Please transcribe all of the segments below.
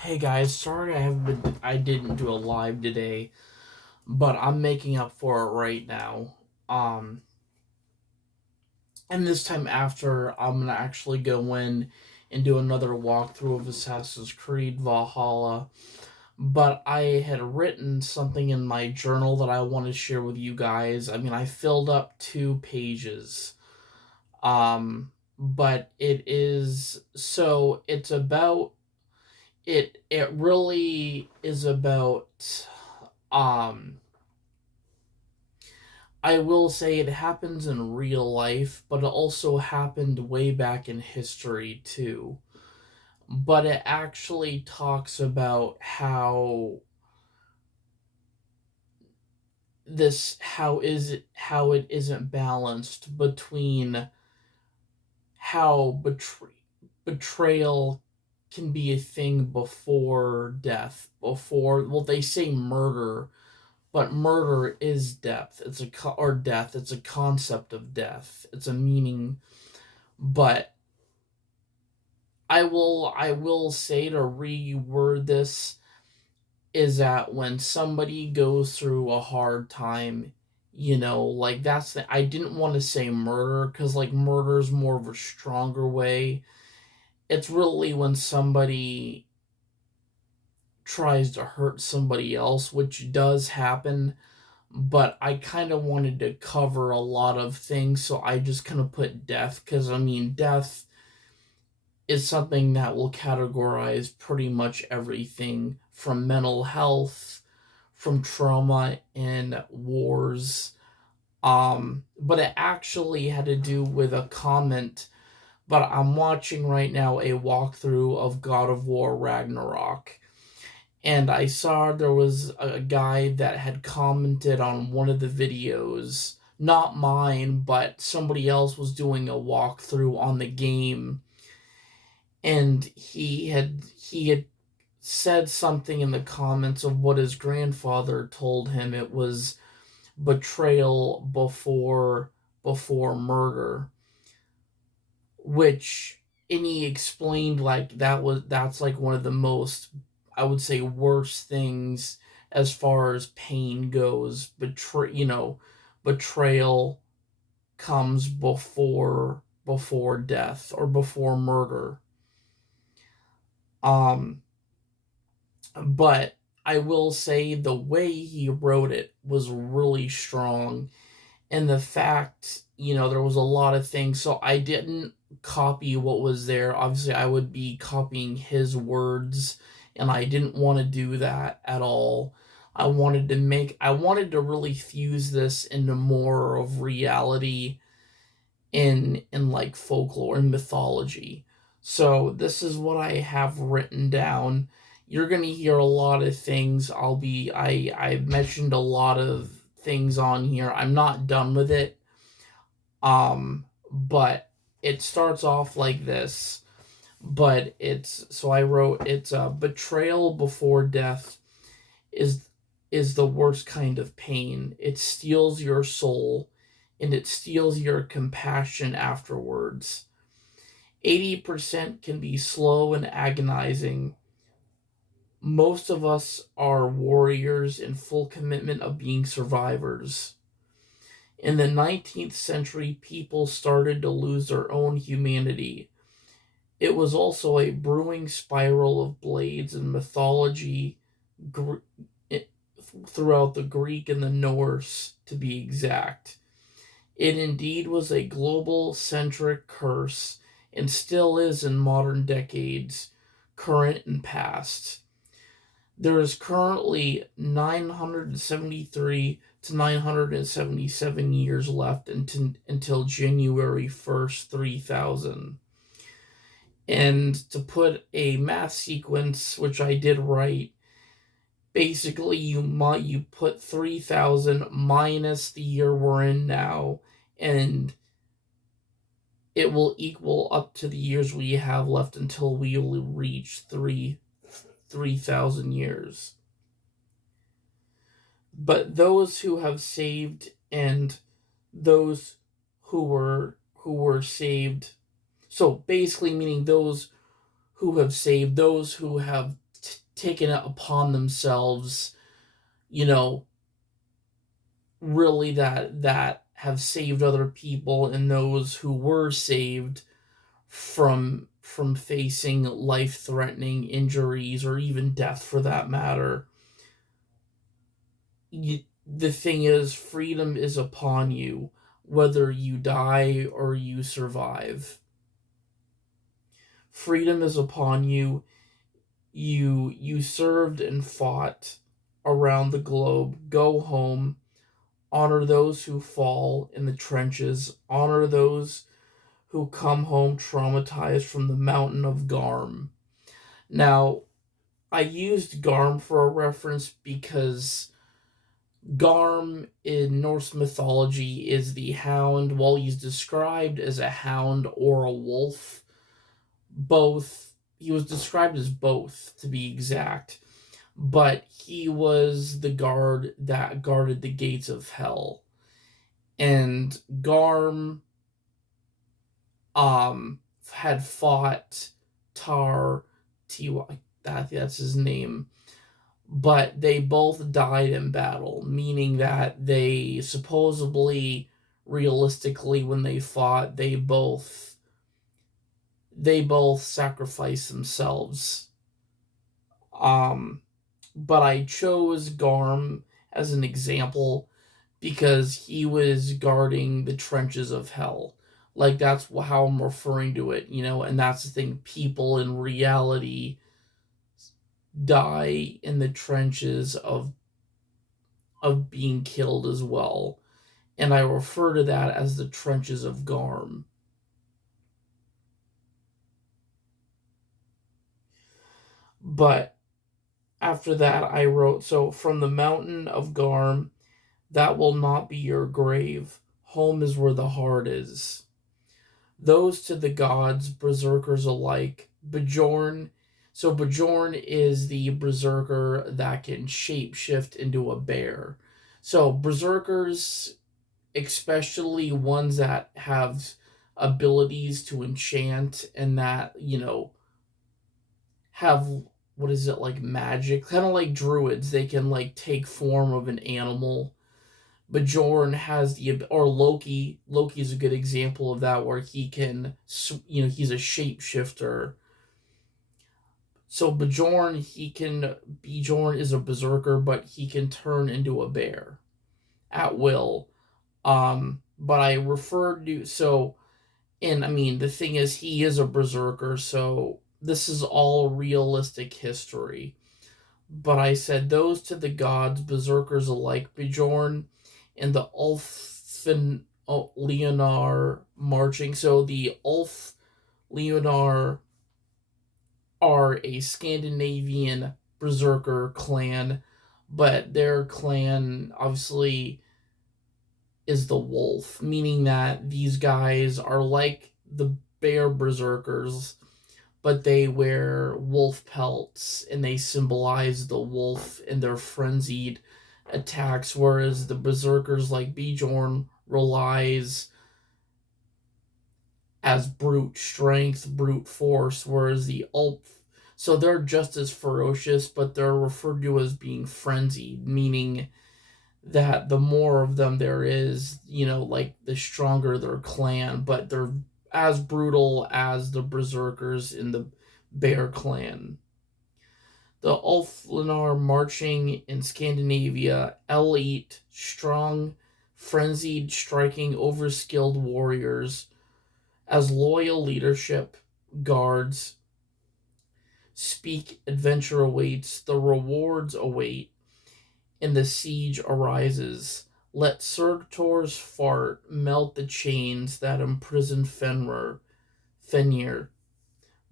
Hey guys, sorry I didn't do a live today, but I'm making up for it right now. Um and this time after I'm gonna actually go in and do another walkthrough of Assassin's Creed Valhalla. But I had written something in my journal that I want to share with you guys. I mean, I filled up 2 pages. But it's about it really is about um I will say it happens in real life, but it also happened way back in history too. But it actually talks about how it isn't balanced between how betrayal can be a thing before death, before, well, they say murder, but murder is death. Or death. It's a concept of death. It's a meaning. But I will say, to reword this, is that when somebody goes through a hard time, like I didn't want to say murder because like murder is more of a stronger way. It's really when somebody tries to hurt somebody else, which does happen, but I kind of wanted to cover a lot of things, so I just kind of put death because I mean, death is something that will categorize pretty much everything from mental health, from trauma and wars. But it actually had to do with a comment. But I'm watching right now a walkthrough of God of War Ragnarok, and I saw there was a guy that had commented on one of the videos, not mine, but somebody else was doing a walkthrough on the game, and he had said something in the comments of what his grandfather told him. It was betrayal before murder, which, and he explained like that's like one of the most, I would say, worst things as far as pain goes. Betrayal comes before death or before murder. um but I will say the way he wrote it was really strong, and the fact, there was a lot of things, so I didn't copy what was there. Obviously I would be copying his words, and I didn't want to do that at all. I wanted to really fuse this into more of reality in like folklore and mythology. So this is what I have written down. You're gonna hear a lot of things. I mentioned a lot of things on here. I'm not done with it. But it starts off like this. But it's so I wrote, it's a betrayal before death is is the worst kind of pain. It steals your soul, and it steals your compassion afterwards. 80% can be slow and agonizing. Most of us are warriors in full commitment of being survivors. In the 19th century, people started to lose their own humanity. It was also a brewing spiral of blades and mythology gr- throughout the Greek and the Norse, to be exact. It indeed was a global centric curse, and still is in modern decades, current and past. There is currently 973 to 977 years left until January 1st, 3000. And to put a math sequence, which I did write, basically you put 3000 minus the year we're in now, and it will equal up to the years we have left until we will reach 3,000 years. But those who have saved, and those who were saved, so basically meaning those who have saved, those who have taken it upon themselves, you know, really that have saved other people and those who were saved from facing life-threatening injuries or even death for that matter. The thing is, freedom is upon you, whether you die or you survive. Freedom is upon you. You served and fought around the globe. Go home. Honor those who fall in the trenches. Honor those who come home traumatized from the mountain of Garm. Now, I used Garm for a reference because Garm in Norse mythology is the hound. While he's described as a hound or a wolf, both, he was described as both, to be exact, but he was the guard that guarded the gates of hell. And Garm had fought Tar Ty, that's his name, but they both died in battle, meaning that they supposedly, realistically, when they fought, they both sacrificed themselves. But I chose Garm as an example because he was guarding the trenches of hell. Like, that's how I'm referring to it, and that's the thing. People in reality die in the trenches of being killed as well. And I refer to that as the trenches of Garm. But after that, I wrote, so from the mountain of Garm, that will not be your grave. Home is where the heart is. Those to the gods, berserkers alike. Bjorn. So Bjorn is the berserker that can shapeshift into a bear. So berserkers, especially ones that have abilities to enchant and that, have, what is it, like magic, kind of like druids. They can like take form of an animal. Bjorn has or Loki. Loki is a good example of that, where he can, he's a shapeshifter. So Bjorn is a berserker, but he can turn into a bear at will. But I referred to, and I mean, the thing is, he is a berserker, so this is all realistic history. But I said, those to the gods, berserkers alike, Bjorn and the Ulf Leonar marching. So the Ulf Leonar are a Scandinavian berserker clan, but their clan obviously is the wolf, meaning that these guys are like the bear berserkers, but they wear wolf pelts and they symbolize the wolf in their frenzied attacks, whereas the berserkers like Bjorn relies as brute strength, brute force, whereas the Ulf, so they're just as ferocious, but they're referred to as being frenzied, meaning that the more of them there is, like the stronger their clan, but they're as brutal as the berserkers in the bear clan. The Ulflinar marching in Scandinavia, elite, strong, frenzied, striking, overskilled warriors, as loyal leadership, guards, speak, adventure awaits, the rewards await, and the siege arises. Let Surtur's fart melt the chains that imprison Fenrir.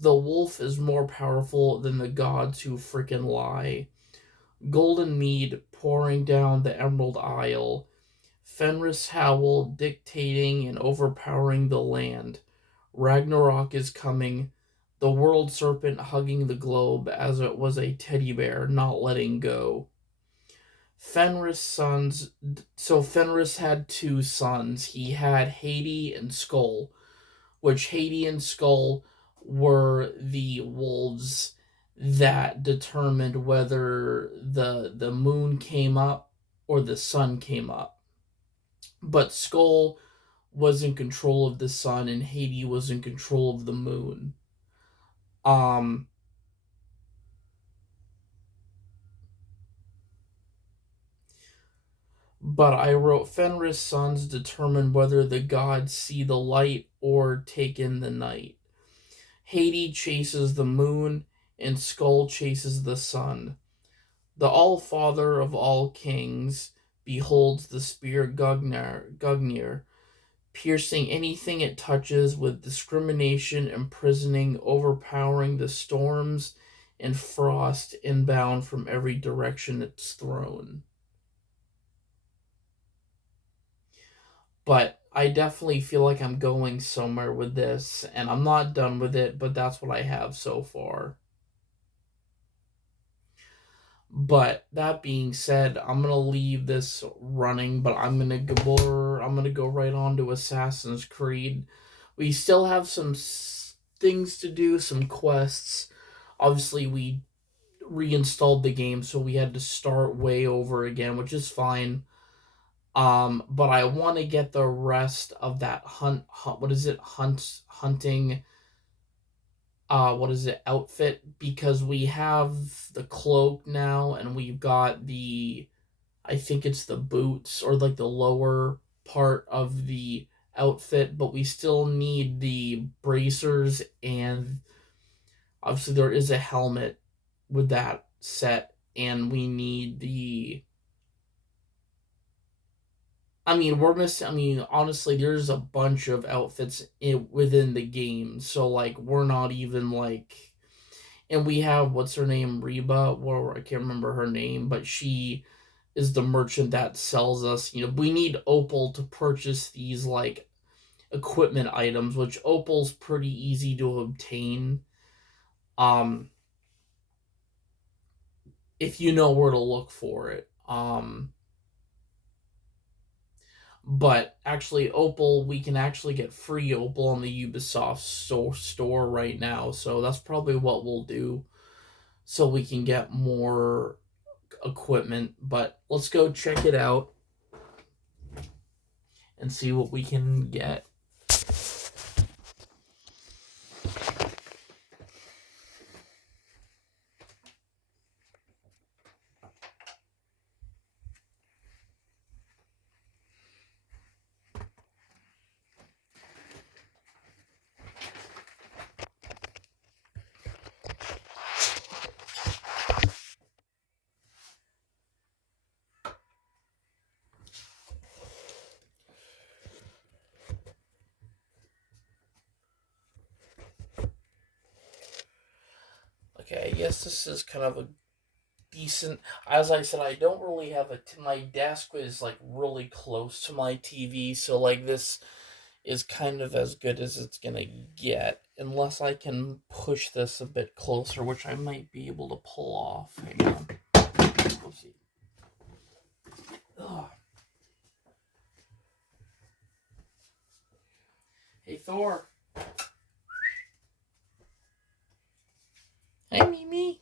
The wolf is more powerful than the gods who frickin' lie. Golden mead pouring down the Emerald Isle. Fenris howl dictating and overpowering the land. Ragnarok is coming. The world serpent hugging the globe as it was a teddy bear not letting go. Fenris sons. So Fenris had two sons. He had Hades and Skull, which Hades and Skull were the wolves that determined whether the moon came up or the sun came up. But Skull was in control of the sun and Hades was in control of the moon. Um but I wrote Fenris' sons determine whether the gods see the light or take in the night. Hades chases the moon and Skull chases the sun. The All-Father of all kings beholds the spear Gugnir, piercing anything it touches with discrimination, imprisoning, overpowering the storms and frost inbound from every direction it's thrown. But I definitely feel like I'm going somewhere with this, and I'm not done with it, but that's what I have so far. But that being said, I'm gonna leave this running, but I'm gonna go right on to Assassin's Creed. We still have some things to do, some quests. Obviously, we reinstalled the game, so we had to start way over again, which is fine. But I want to get the rest of that what is it? Hunting. What is it? Outfit, because we have the cloak now, and we've got I think it's the boots or like the lower part of the outfit, but we still need the bracers, and obviously there is a helmet with that set, and we need the. I mean, we're missing. I mean, honestly, there's a bunch of outfits within the game, so like we're not even like. And we have what's her name, Reba, or I can't remember her name, but she is the merchant that sells us. We need Opal to purchase these like equipment items, which Opal's pretty easy to obtain. Um, if you know where to look for it. But actually, Opal, we can actually get free Opal on the Ubisoft store right now, so that's probably what we'll do, so we can get more equipment. But let's go check it out and see what we can get. Okay, yes, this is kind of a decent. As I said, I don't really have my desk is like really close to my TV, so like this is kind of as good as it's gonna get, unless I can push this a bit closer, which I might be able to pull off. Hang on. We'll see. Ugh. Hey, Thor. Hey, Mimi.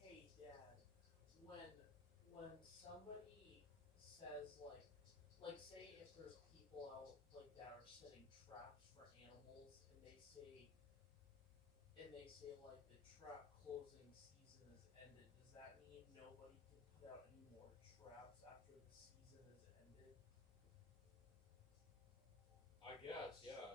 Hey, Dad, when somebody says like say if there's people out like that are setting traps for animals and they say like the trap closing season is ended, does that mean nobody can put out any more traps after the season is ended? Yeah, yeah,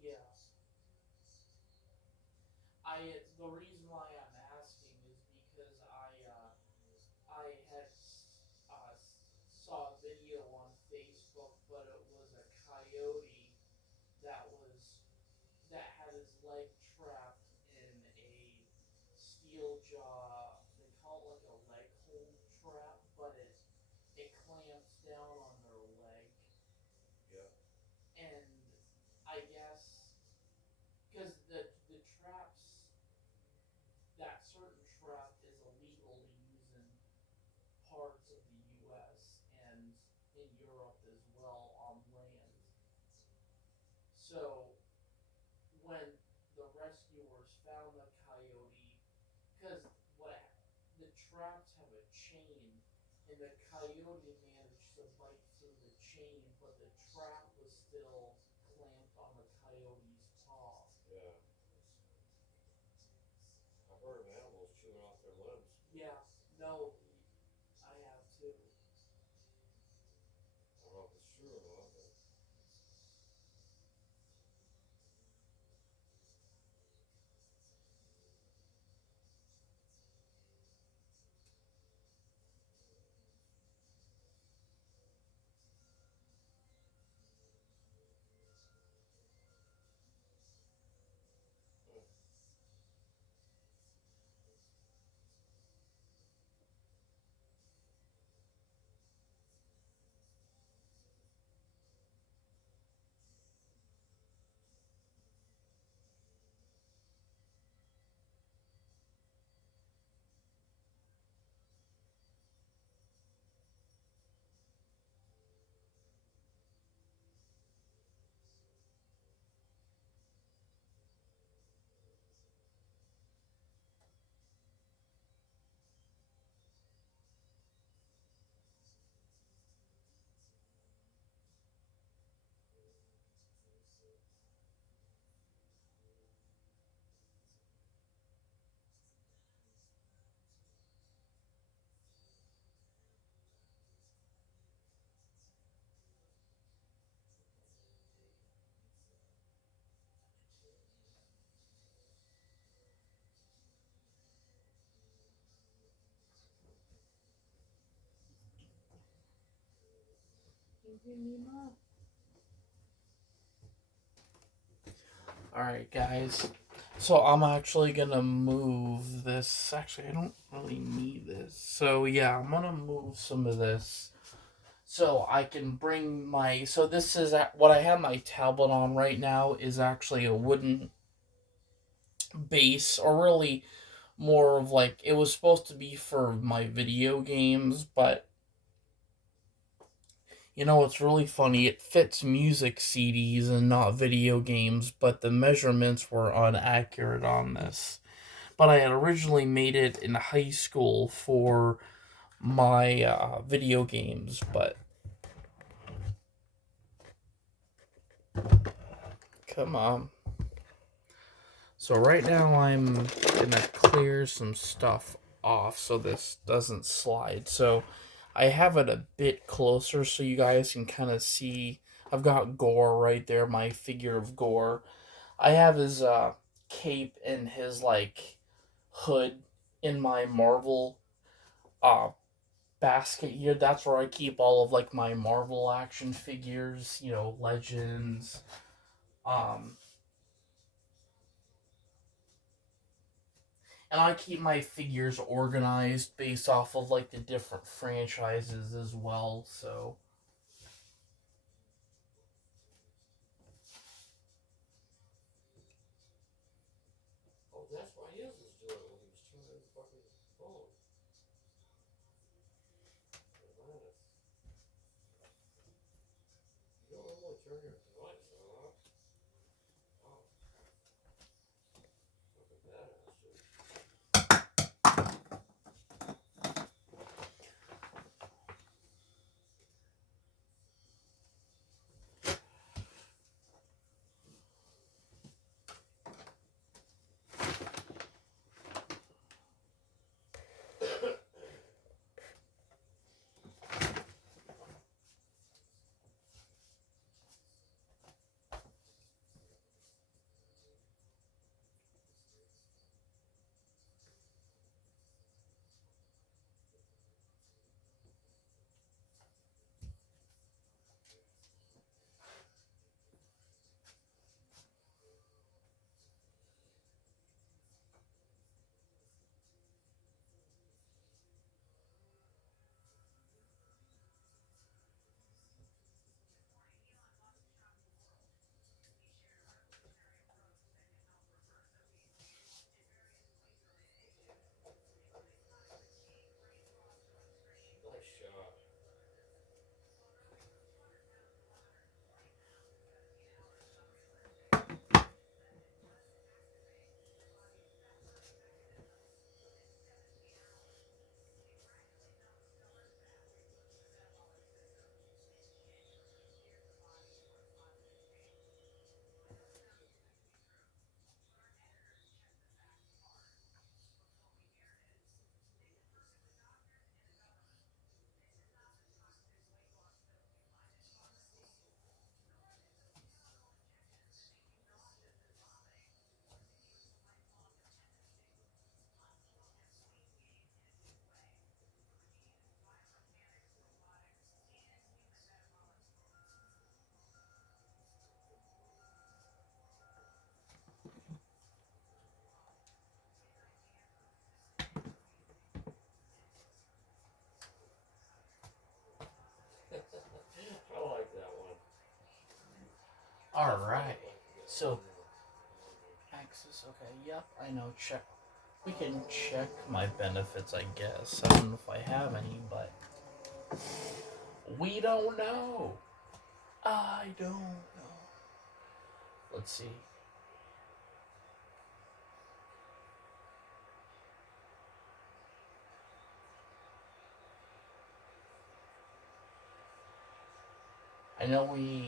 yeah. The reason why I'm asking is because I had saw a video on Facebook, but it was a coyote that was that had his leg trapped in a steel jaw. They call it like a leg hold trap, but it clamps down on their leg, and I guess because the traps that certain trap is illegal to use in parts of the U.S. and in Europe as well on land. So when the rescuers found the coyote, because what the traps have a chain, and the coyote managed to bite through the chain, but the trap was still clamped on the coyote's paw. Yeah, no, I have too. Alright, guys. So I'm actually gonna move this. Actually, I don't really need this. So yeah, I'm gonna move some of this. So I can bring my. So this is what I have my tablet on right now is actually a wooden base, or really more of like. It was supposed to be for my video games, but you know, it's really funny. It fits music CDs and not video games, but the measurements were inaccurate on this. But I had originally made it in high school for my video games, but come on. So right now I'm gonna clear some stuff off so this doesn't slide. So I have it a bit closer so you guys can kind of see. I've got Gore right there, my figure of Gore. I have his cape and his like hood in my Marvel uh basket here. That's where I keep all of like my Marvel action figures, you know, Legends. Um and I keep my figures organized based off of like the different franchises as well. So oh, that's why he was doing it when he was turning the fucking phone. You don't normally turn your device, huh? Oh, look at that ass. Nice shot. I like that one. All right. So, Axis. Okay. Yep. I know. Check. We can check my benefits, I guess. I don't know if I have any, but we don't know. I don't know. Let's see. I know we.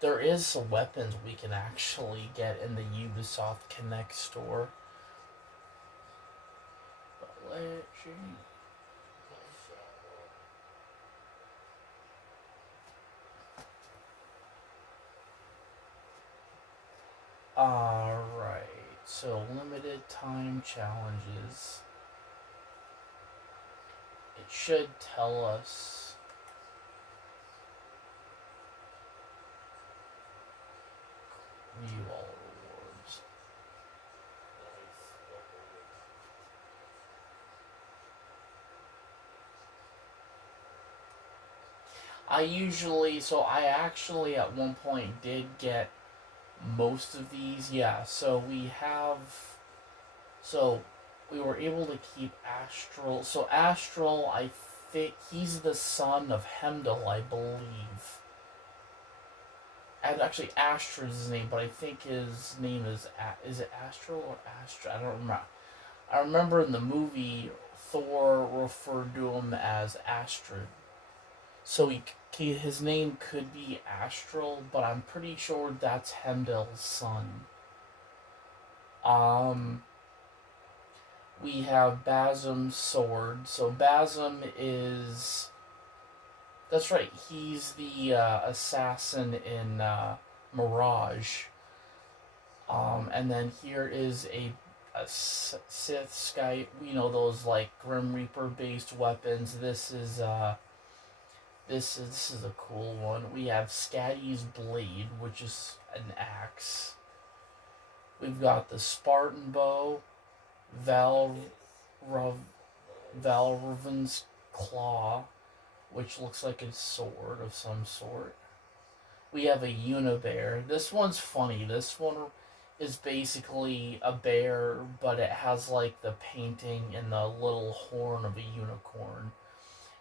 There is some weapons we can actually get in the Ubisoft Connect store. But Alright. So limited time challenges. should tell us. View all rewards. I actually at one point did get most of these. Yeah, so we were able to keep Astral. So Astral, I think he's the son of Hemdall, I believe. And actually, Astra's his name, but I think his name is it Astral or Astra? I don't remember. I remember in the movie Thor referred to him as Astrid. So his name could be Astral, but I'm pretty sure that's Hemdall's son. Um, we have Basm's sword. So Basm is, that's right. He's the assassin in Mirage. And then here is a Sith Sky. You know those like Grim Reaper based weapons. This is a cool one. We have Scatty's blade, which is an axe. We've got the Spartan bow, Valraven's claw, which looks like a sword of some sort. We have a unibear. This one's funny. This one is basically a bear, but it has like the painting and the little horn of a unicorn.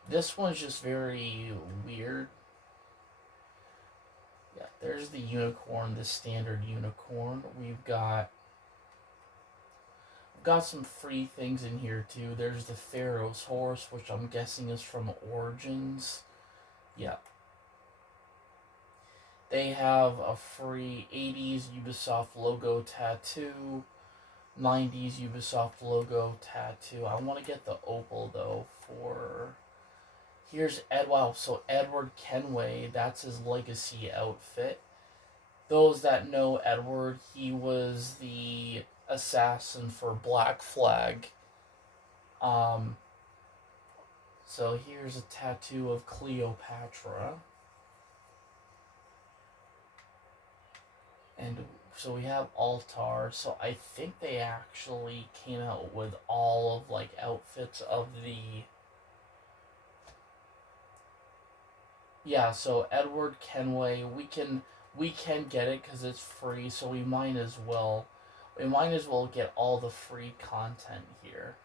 This one's just very weird. Yeah, there's the unicorn, the standard unicorn. We've got some free things in here too. There's the Pharaoh's horse, which I'm guessing is from Origins. Yeah. They have a free 80s Ubisoft logo tattoo, 90s Ubisoft logo tattoo. I want to get the opal though for. Here's so Edward Kenway, that's his legacy outfit. Those that know Edward, he was the assassin for Black Flag. So here's a tattoo of Cleopatra. And so we have Altar. So I think they actually came out with all of like outfits of the. Yeah, so Edward Kenway, we can get it because it's free, so we might as well get all the free content here.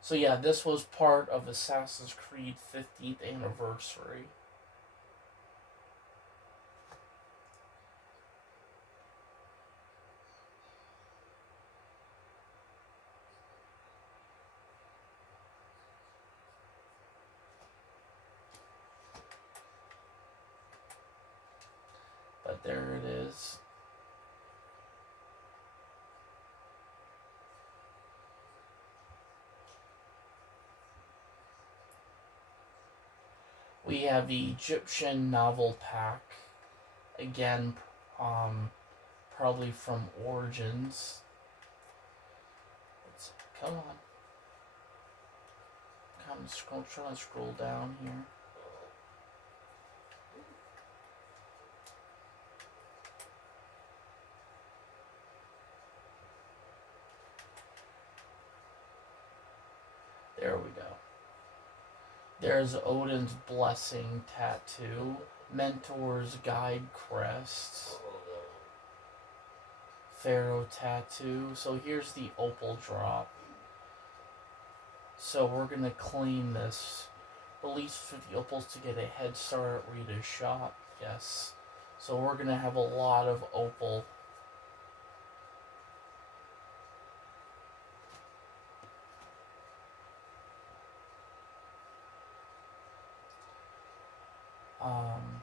So yeah, this was part of Assassin's Creed 15th anniversary. But there it is. We have the Egyptian novel pack. Again, probably from Origins. Come on. Trying to scroll down here. There we go. There's Odin's Blessing tattoo, Mentor's Guide crest, Pharaoh tattoo. So here's the opal drop. So we're gonna claim this. Release 50 opals to get a head start at Rita's shop. Yes. So we're gonna have a lot of opal. Come on.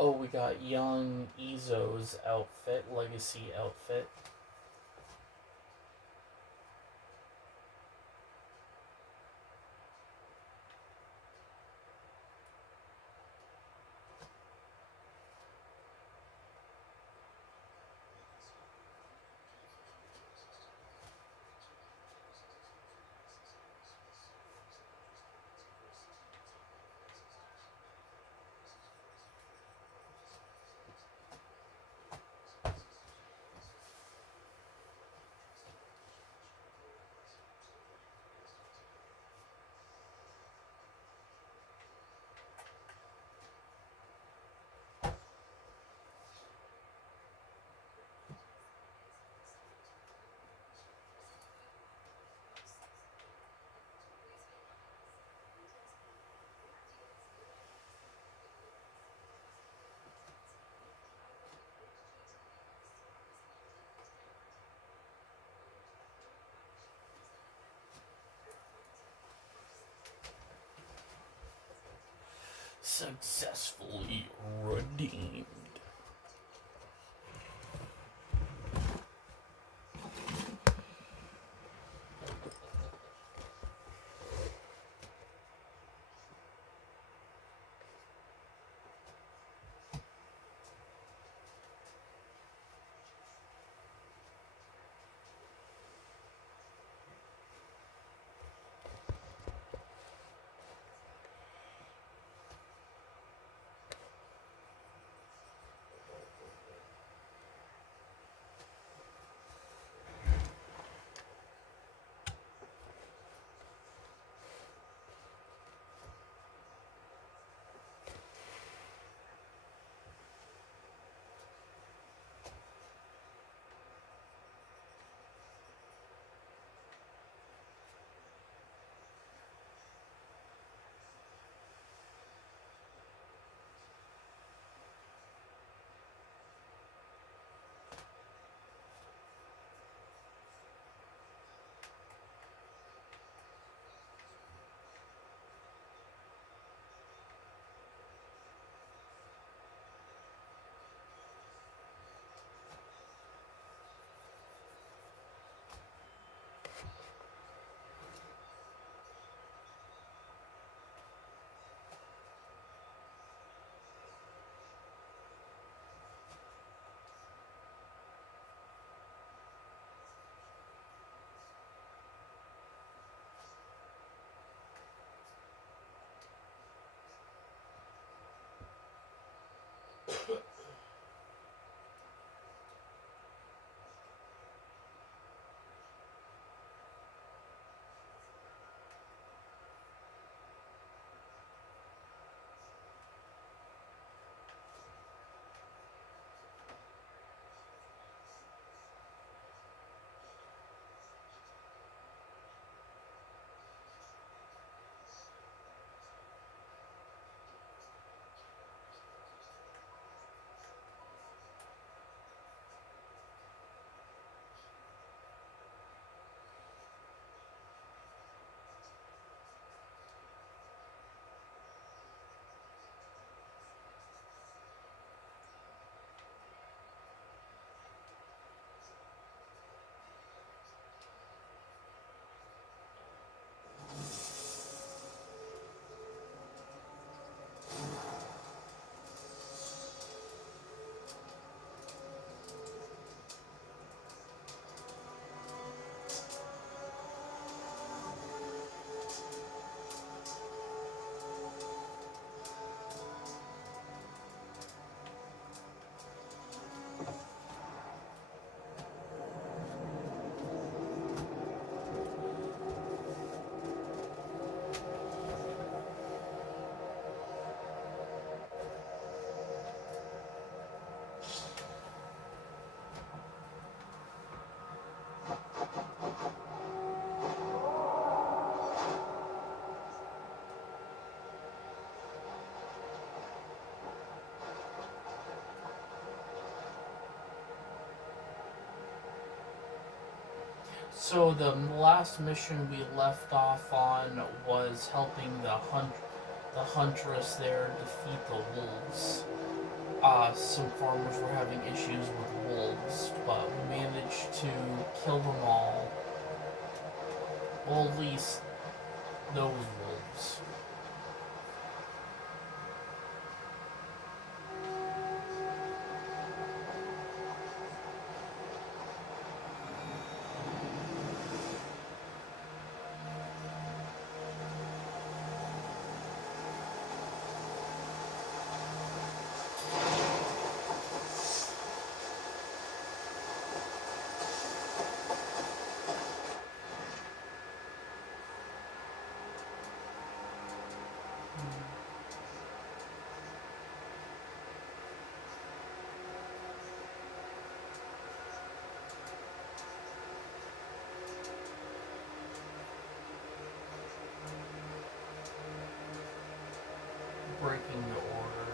Oh, we got young Izo's outfit, legacy outfit. Successfully redeemed. So the last mission we left off on was helping the huntress there defeat the wolves. some farmers were having issues with wolves, but we managed to kill them all. Well, at least those wolves. Breaking the order.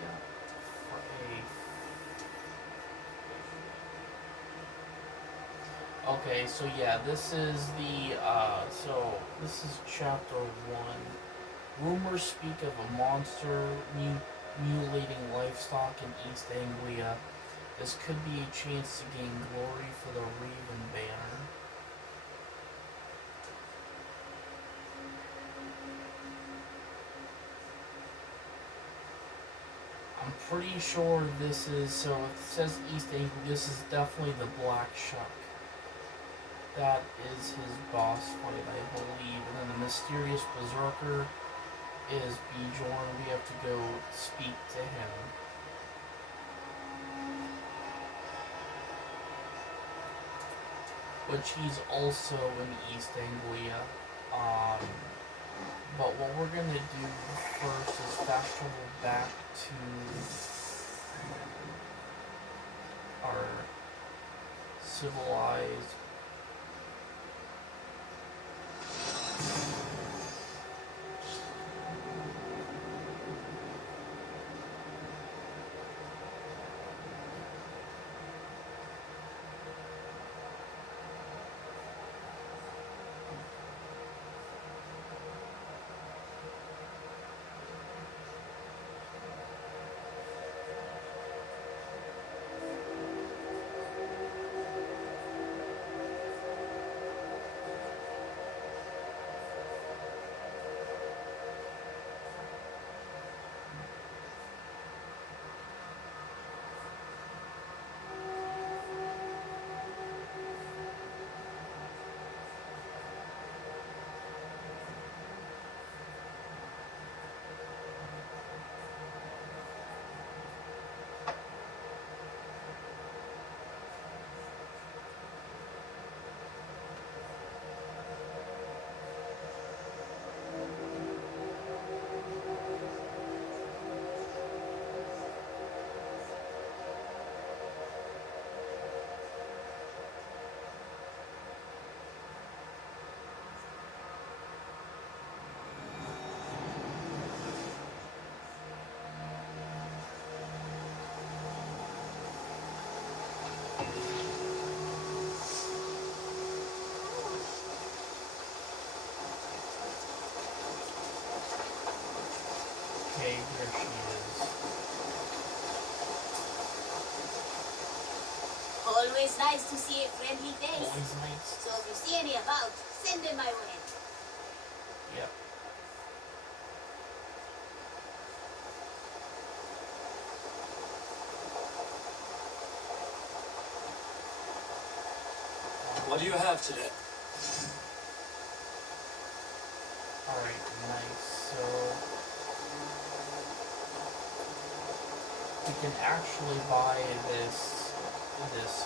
Yeah. For a. Okay, so yeah, this is chapter 1. Rumors speak of a monster mutilating livestock in East Anglia. This could be a chance to gain glory for the Raven banner. I'm pretty sure this is, so it says East Anglia, this is definitely the Black Shuck. That is his boss fight, I believe. And then the mysterious berserker is Bjorn. We have to go speak to him. Which he's also in East Anglia. But what we're gonna do first is fast travel back to our civilized. Okay, here she is. Always nice to see a friendly face. Always nice. So if you see any about, send them my way. Yep. What do you have today? Alright, nice. So we can actually buy this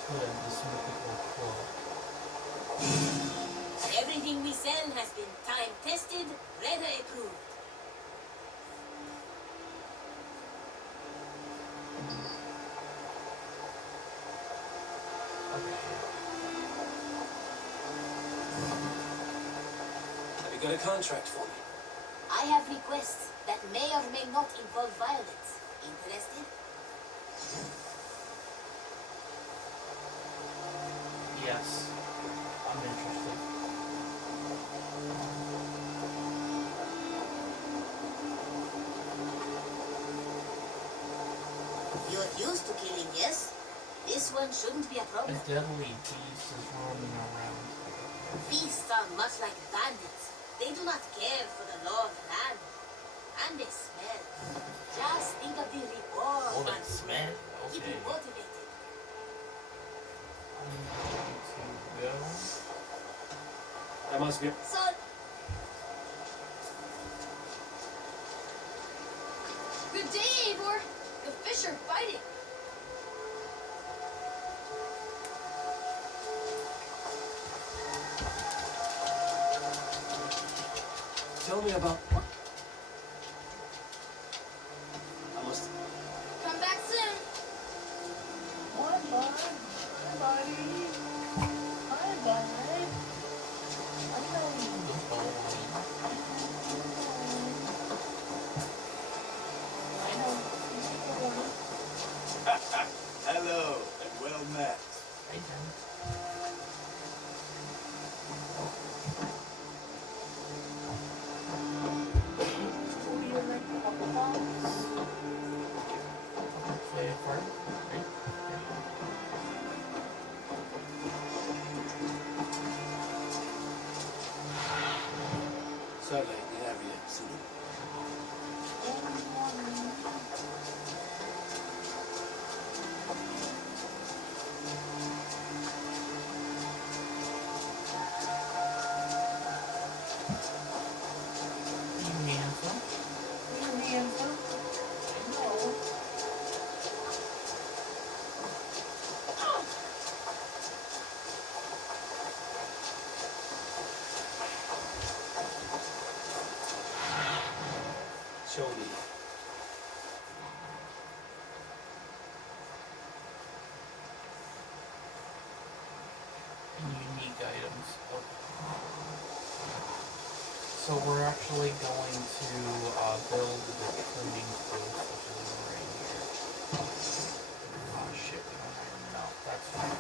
hood, this mythical cloak. Everything we sell has been time tested, Reda approved. Have you got a contract for me? I have requests that may or may not involve violence. Interested? Yes, I'm interested. used to killing, yes? This one shouldn't be a A problem. deadly beast is roaming around. Beasts are much like bandits. They do not care for the law of the land. And they smell. Just think of the reward. Oh, they and smell? Keep Okay. you motivated. I'm going to go. That must be. Son! Good day, Eivor. The fish are biting. Tell me about. I must. Come back soon. Hi, bud. Hi, buddy. Hi, bud. I know you, the boy. I know you, the boy. Hello, and well met. Hey, Jen. Play a part. Right? Survey the area soon. You handsome? You handsome? No. Show me. Unique items. Okay. So we're actually going to build the trading post, which is right here. Oh shit, we don't have enough. That's fine.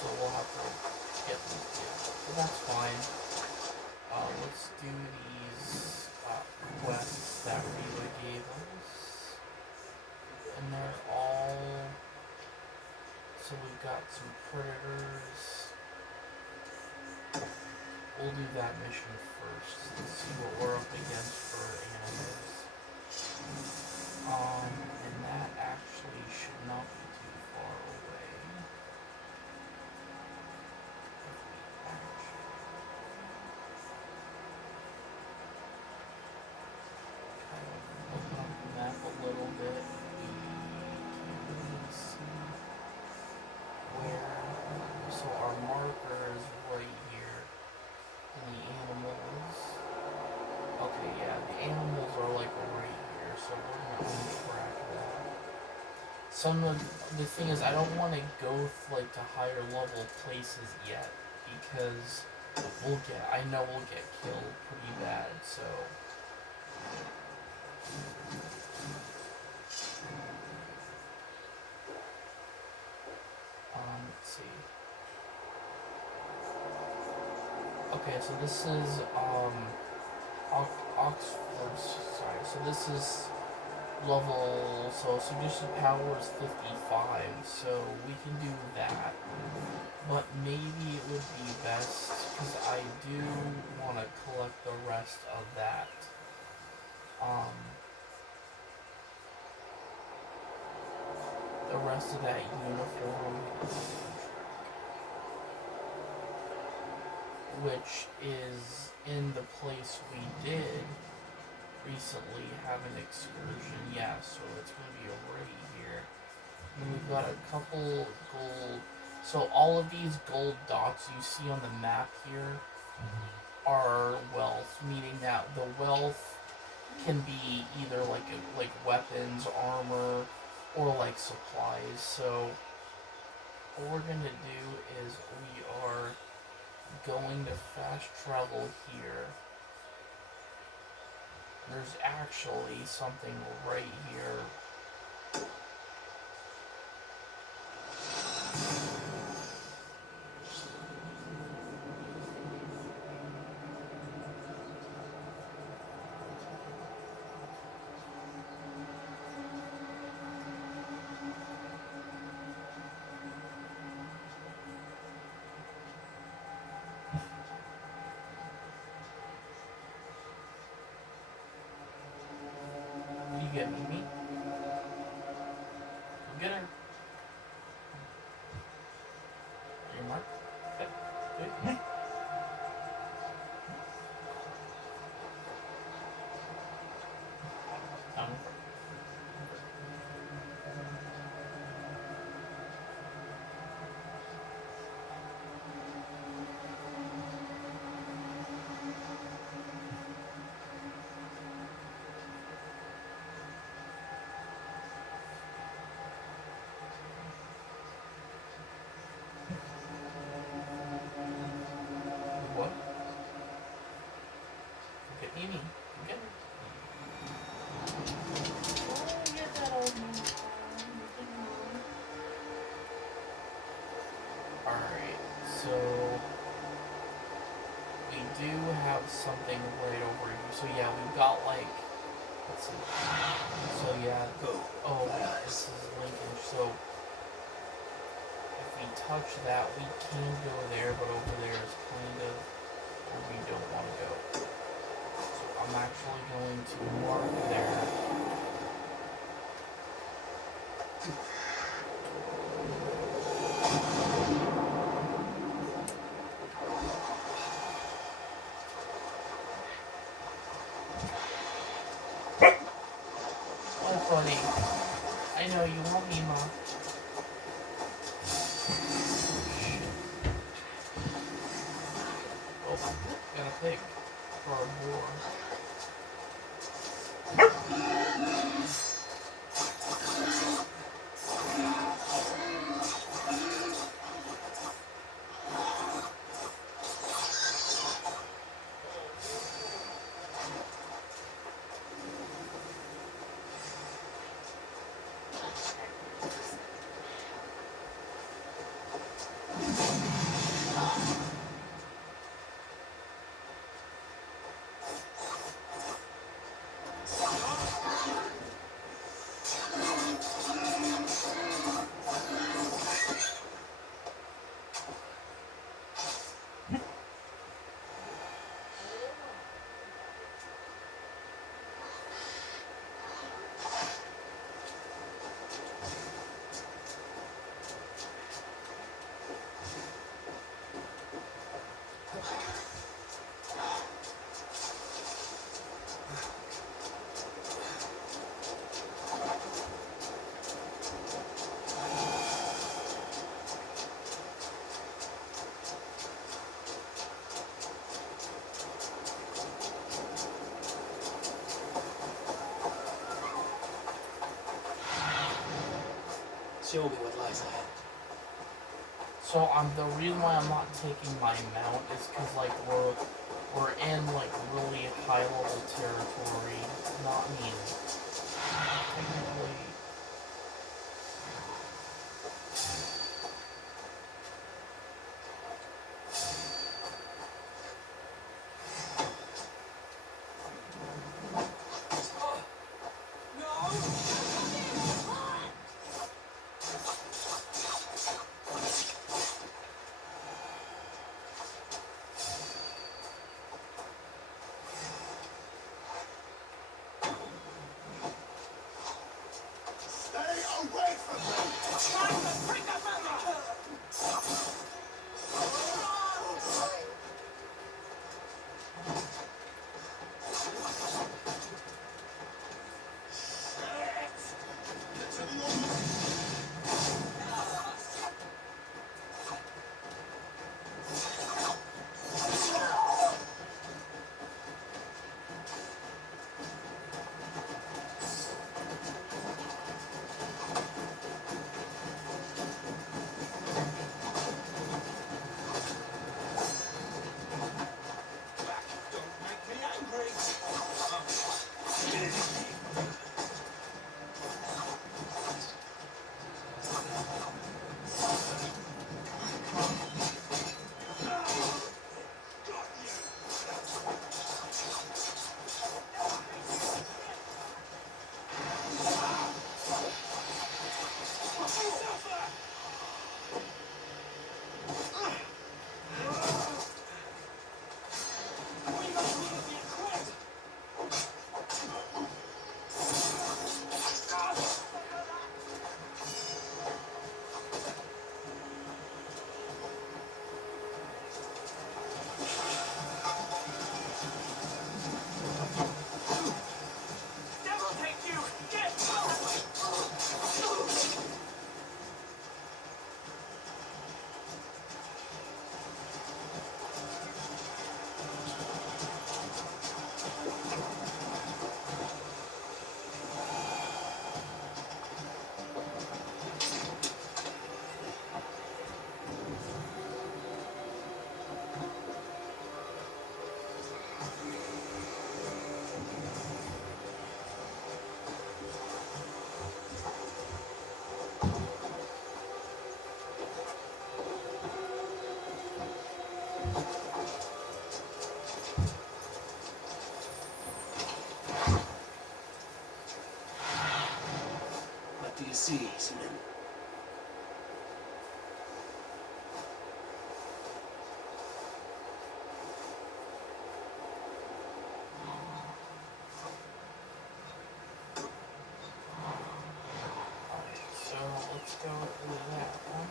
So we'll have to get them. Yeah, but that's fine. Let's do these quests that Riva gave us. And they're all. So we've got some predators. We'll do that mission first. Let's see what we're up against for animals. And that actually should not be too far away. Kind of open up the map a little bit. We can't really see where. So our marker is right here. And the animals. Okay, yeah, the animals are like right here, so we're gonna track that. Some of the thing is, I don't want to go like to higher level places yet because I know we'll get killed pretty bad. So. Let's see. Okay, so this is Oxford. Sorry, so this is level. So suggested power is 55. So we can do that. But maybe it would be best because I do want to collect the rest of that. The rest of that uniform, which is in the place we did recently have an excursion. Yeah, so it's going to be right here. And we've got a couple gold. So all of these gold dots you see on the map here are wealth, meaning that the wealth can be either like weapons, armor, or like supplies. So what we're gonna do is we are going to fast travel here. There's actually something right here. get Mimi? Go get her. Your mark? Okay. Good. Down. What? Get Mimi. Get her. Oh, get that old Mimi. Alright, so we do have something right over here. So yeah, we've got like, let's see. So yeah, oh, this is Lincoln. So if we touch that, we can go there, but over there is kind of where we don't want to go. So I'm actually going to mark there. Oh, buddy. I know you want me, Ma. Oh, got a pig. For a boar. Show me what lies ahead. So the reason why I'm not taking my mount is because like we're in like really high level territory. Not me. Technically. What do you see, Seaman? So let's go through that one.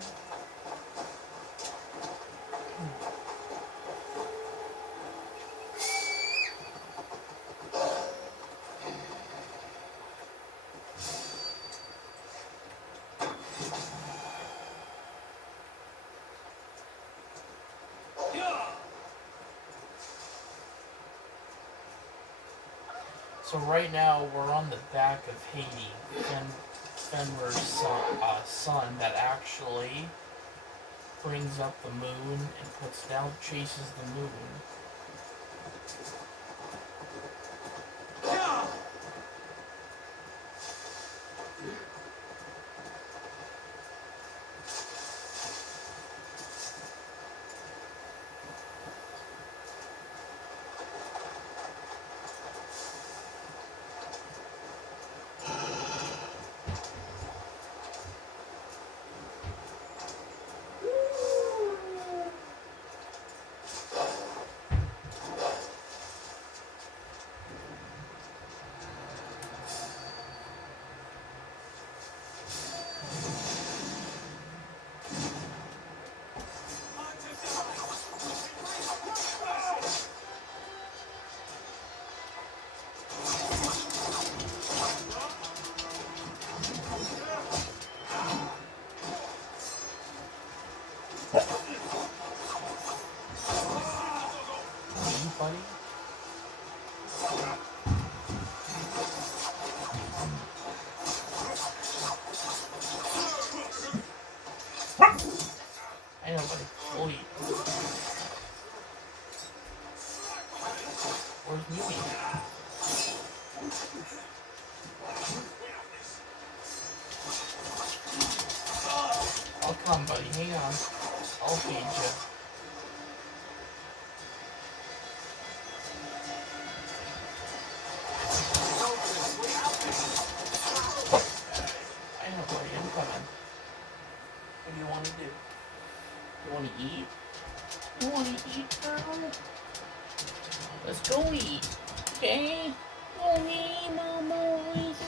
So right now we're on the back of Haiti, Fenrir's son that actually brings up the moon and puts down, chases the moon. Buddy? I know, buddy. Holy. Where's Mimi? Oh, come, buddy. Hang on. I'll feed you. I know, buddy. I'm coming. What do you want to do? You want to eat? You want to eat, girl? Let's go eat. Okay? Okay, boys.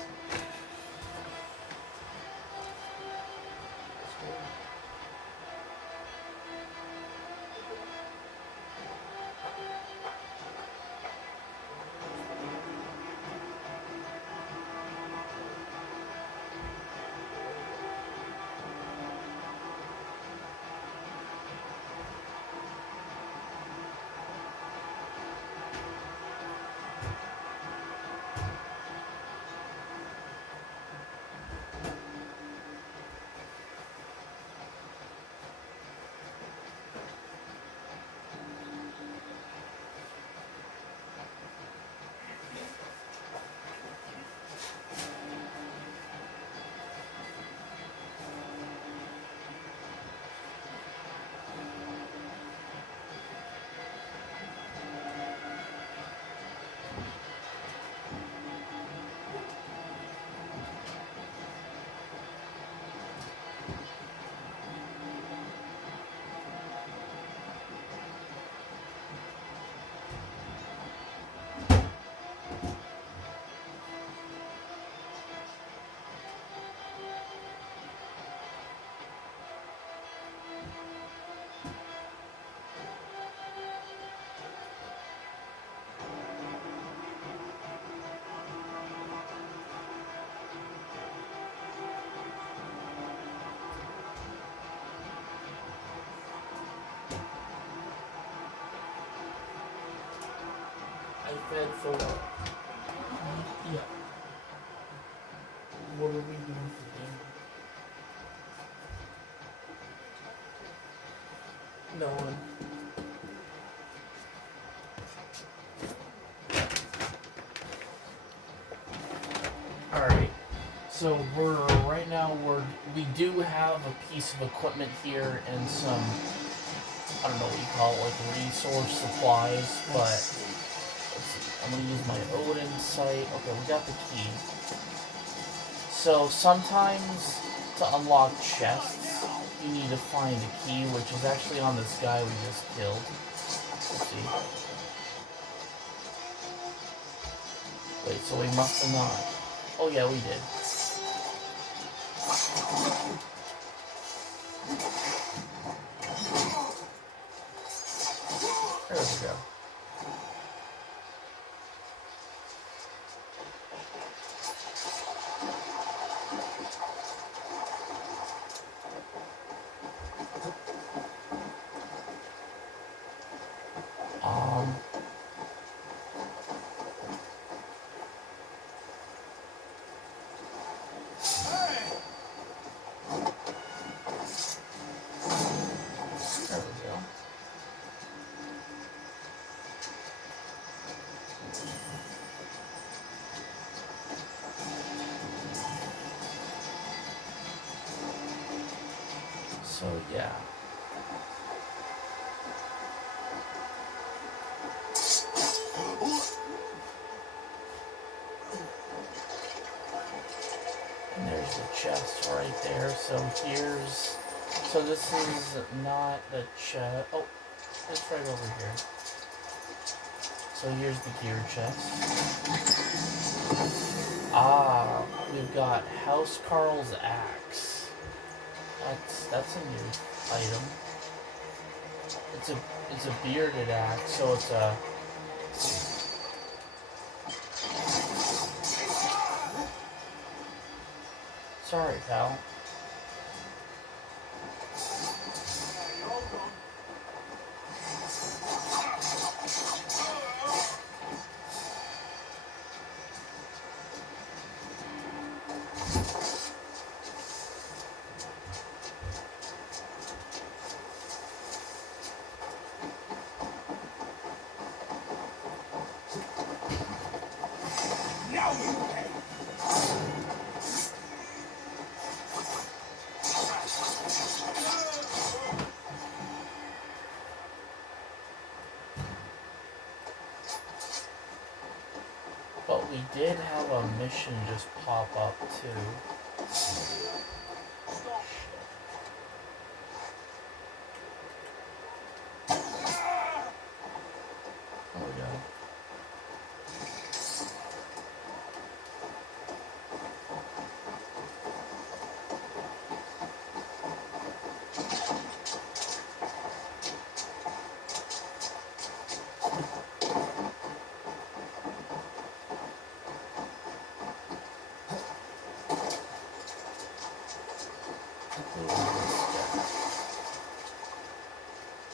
I fed Thor. Yeah. What are we doing for dinner? No one. Alright. So we do have a piece of equipment here and some I don't know what you call it, like resource supplies, but Let's see. let's see. I'm gonna use my Odin sight. Okay, we got the key. So sometimes to unlock chests, you need to find a key, which is actually on this guy we just killed. Let's see. Wait, so we must have not. Oh yeah, we did. There we go. Um, there we go. So yeah. And there's the chest right there. So here's... So this is not the chest... Oh, it's right over here. So here's the gear chest. Ah, we've got House Carl's axe. That's a new item. It's a bearded axe, so it's a... Sorry, pal. Now you pay. But we did have a mission just pop up, too. There we go.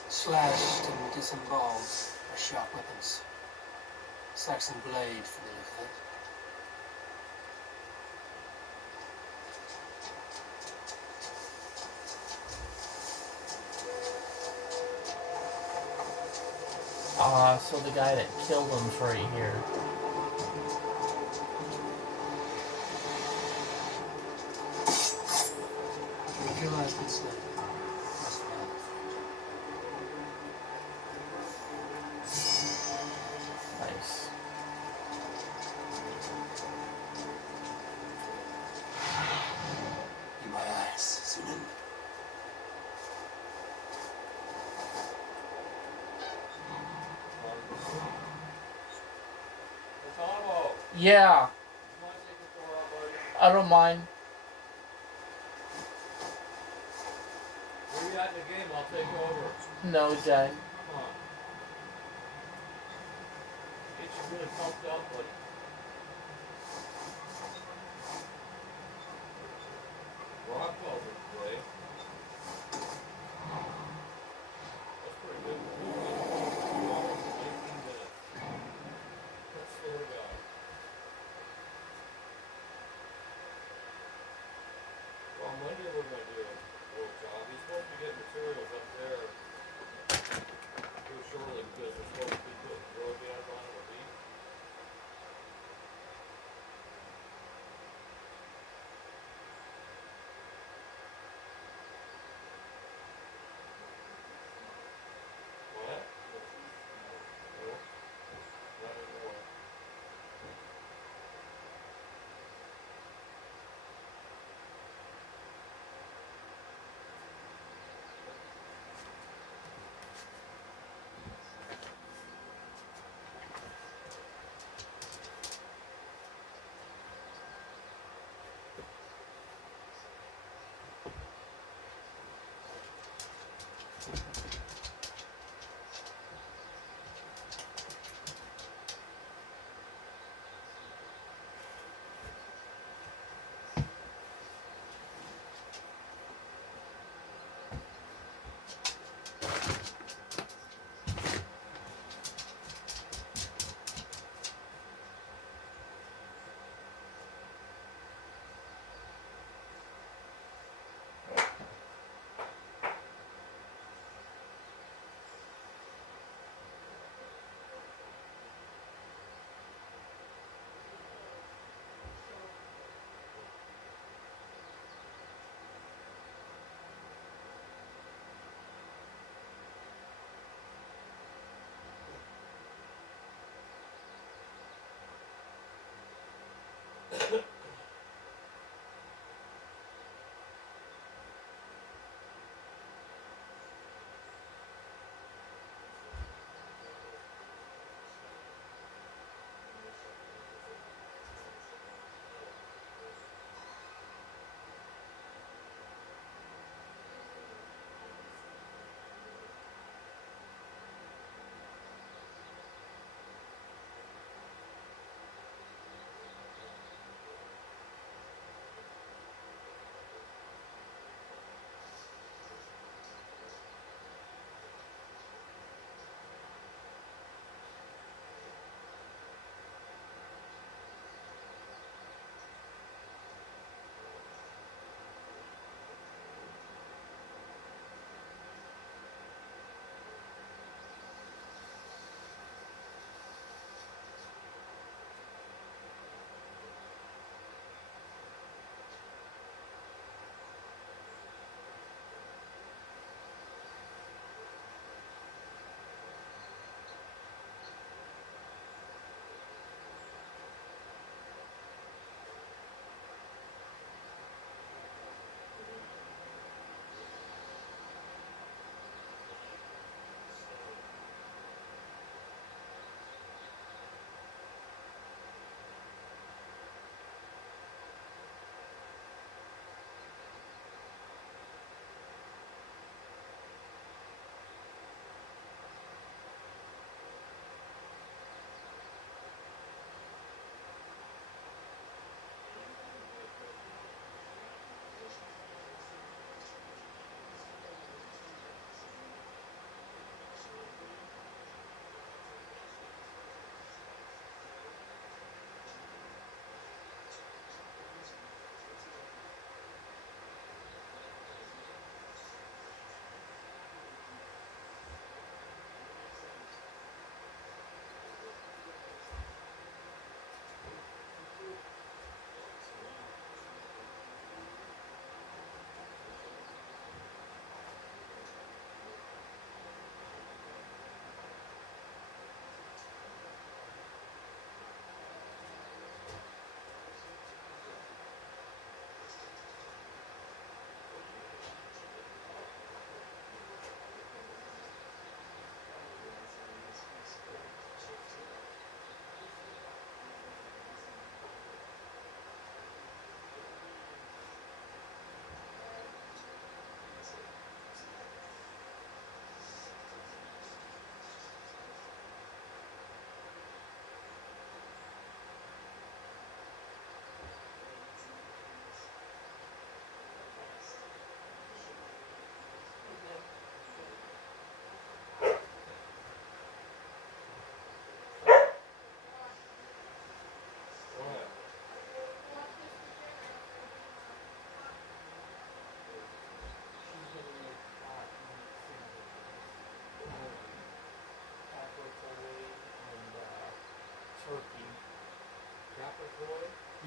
Slashed and disemboweled are sharp weapons. Saxon blade for the look of it. So the guy that killed him's right here. Your kill has been slain. Must well. Nice. Be my eyes, Sunan. Yeah, I don't mind. Where you at in the game? I'll take over. No, Jay. Come on. Get you really pumped up, buddy. Rockwell today. That's pretty good. 2 hours and 19 minutes. That's slow guy. Well, Monday we're going to do a little job. He's supposed to be getting materials up there here shortly because they're supposed to be putting road gas on it with heat.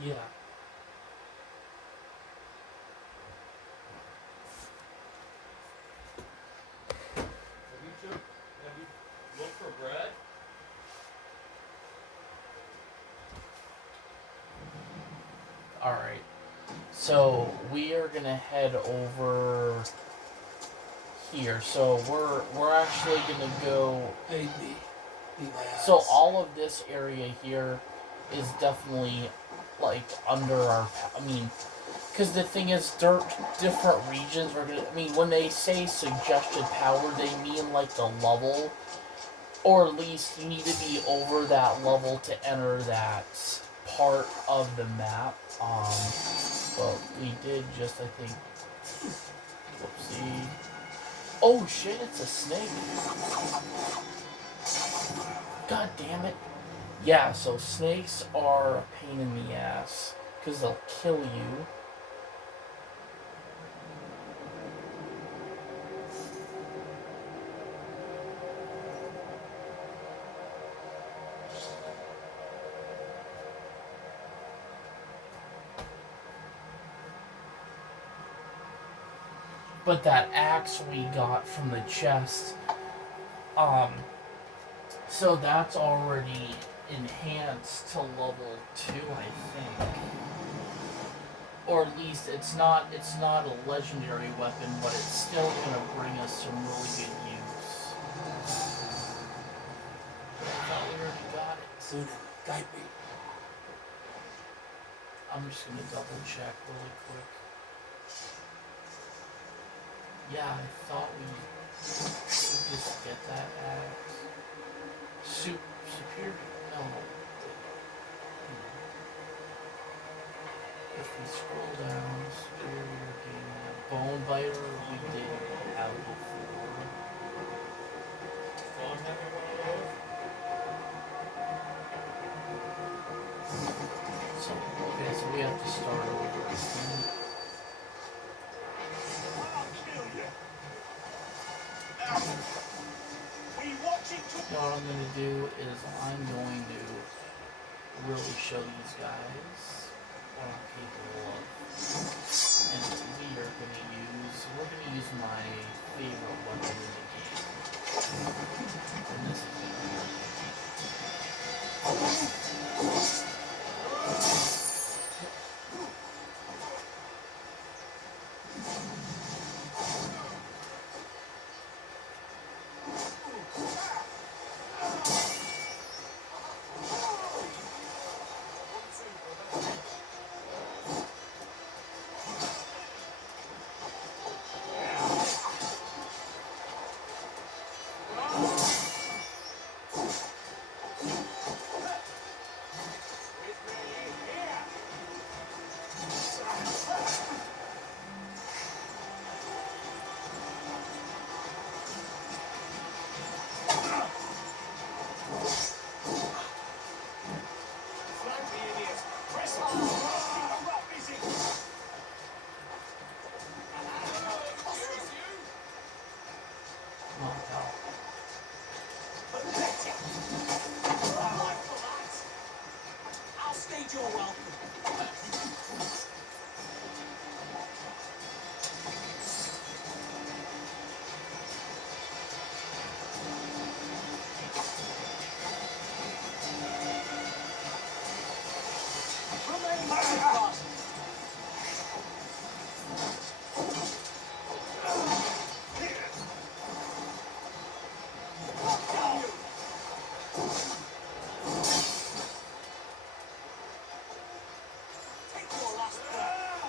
Yeah. Have you looked for bread? All right. So we are gonna head over here. So we're actually gonna go. Aid me. Be my eyes. So all of this area here is definitely like under our. I mean, because the thing is, they're different regions. We're gonna. I mean, when they say suggested power, they mean like the level, or at least you need to be over that level to enter that part of the map. But we did just, I think. Whoopsie. Oh shit! It's a snake. God damn it. Yeah, so snakes are a pain in the ass because they'll kill you. But that axe we got from the chest, so that's already enhanced to level 2, I think. Or at least it's not a legendary weapon, but it's still gonna bring us some really good use. I thought we already got it. Sunan, guide me. I'm just gonna double check really quick. Yeah, I thought we should just get that axe. Superior. No. If we scroll down, superior game bone biter we did have before. Fun having one of those? So okay, so we have to start over again. I'll kill you. We watching to Now what I'm gonna do is I'm going to really show these guys what I'm capable of. And we're gonna use my favorite weapon in the game. And this is knocked out. I'll stage your welcome. Remain fast. Take your last breath.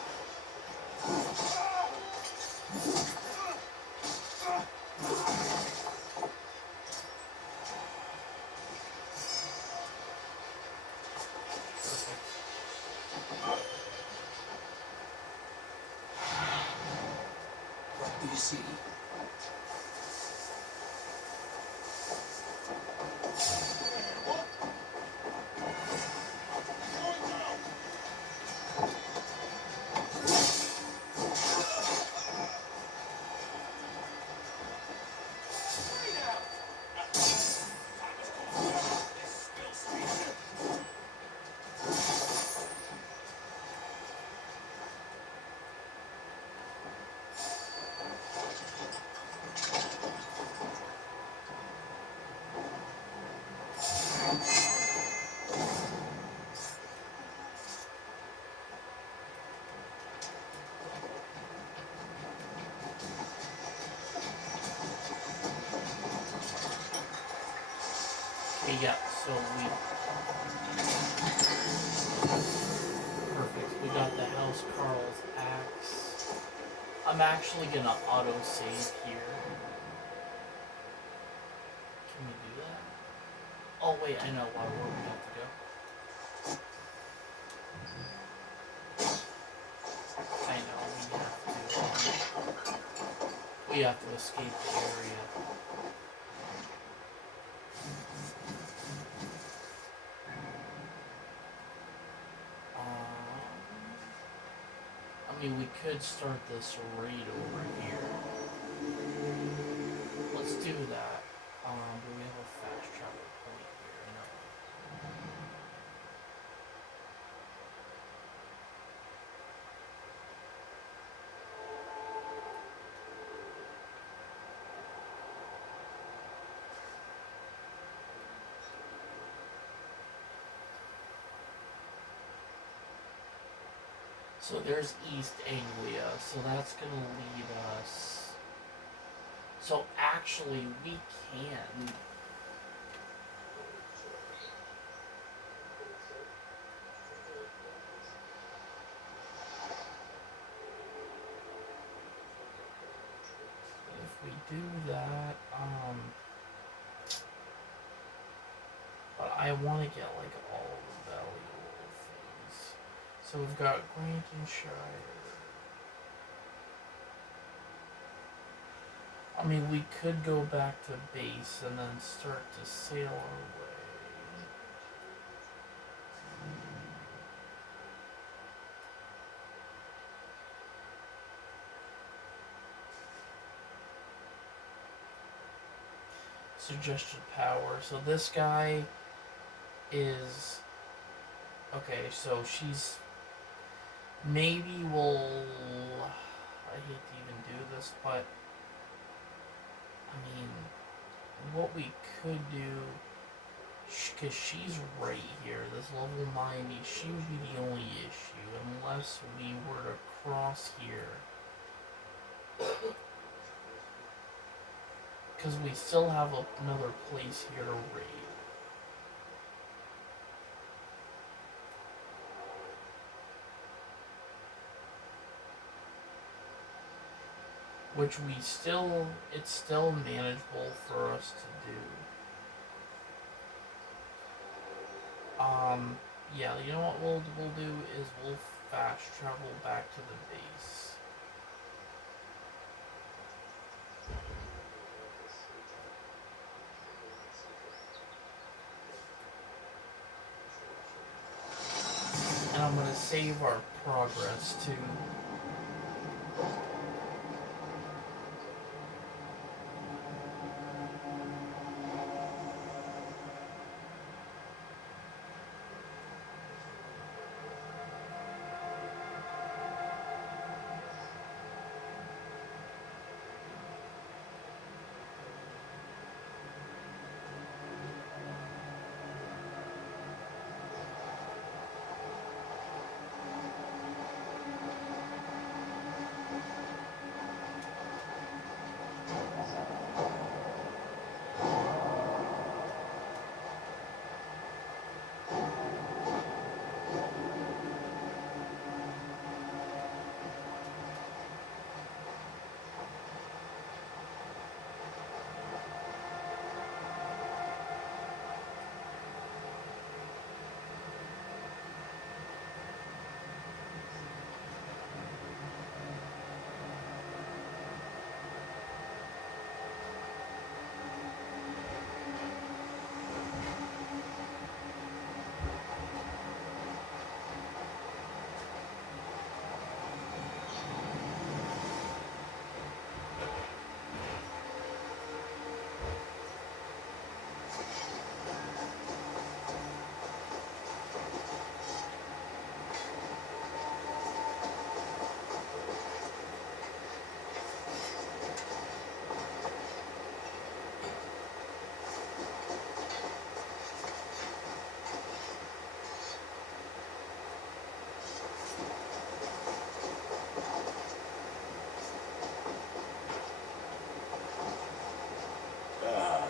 What do you see? Okay, yeah, so we... Perfect. We got the House Carl's axe. I'm actually gonna auto-save here. Can we do that? Oh wait, I know where we have to go. I know, we have to escape the area. I mean, we could start this raid over here. Let's do that. Do we have a fast travel point here? No. So there's East Anglia, so that's gonna lead us. So actually, we can. If we do that, but I want to get like all the valuable things. So we've got Grantebridgescire. I mean, we could go back to base and then start to sail our way. Suggested power. So this guy is... Okay, so she's... Maybe we'll... I hate to even do this, but... I mean... What we could do... Because she's right here, this level 90, she would be the only issue, unless we were to cross here. Because we still have another place here to raid. Which we still, it's still manageable for us to do. Yeah, you know what we'll do is we'll fast travel back to the base. And I'm gonna save our progress too.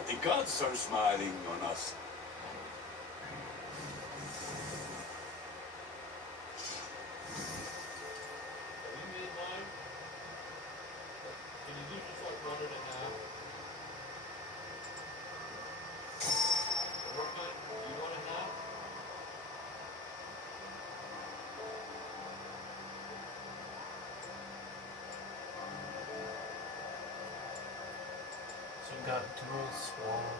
The gods are smiling on us. got dual swallow.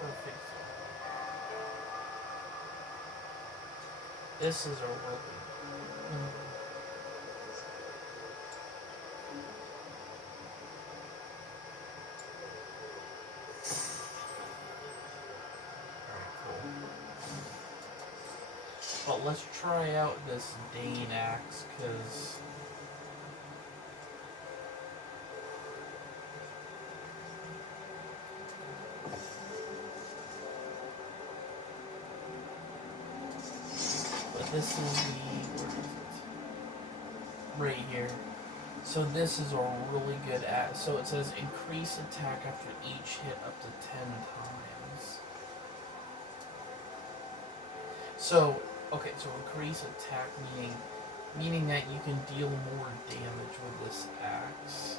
Perfect. This is a really. But let's try out this Dane axe, because this is the, where is it? Right here. So this is a really good axe. So it says increase attack after each hit up to 10 times. So, okay, so increase attack meaning that you can deal more damage with this axe.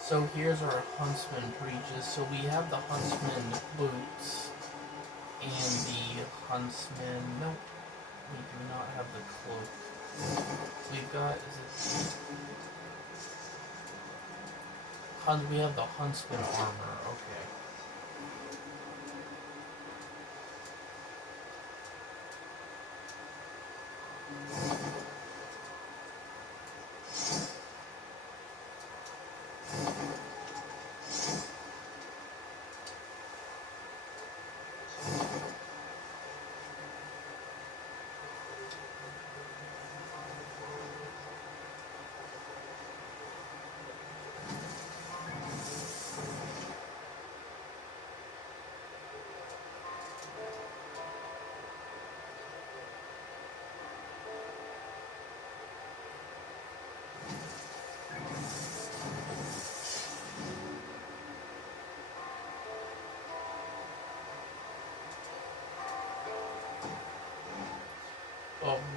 So here's our huntsman breeches. So we have the huntsman boots and the huntsman. Nope, we do not have the cloak. We've got we have the huntsman armor. Okay.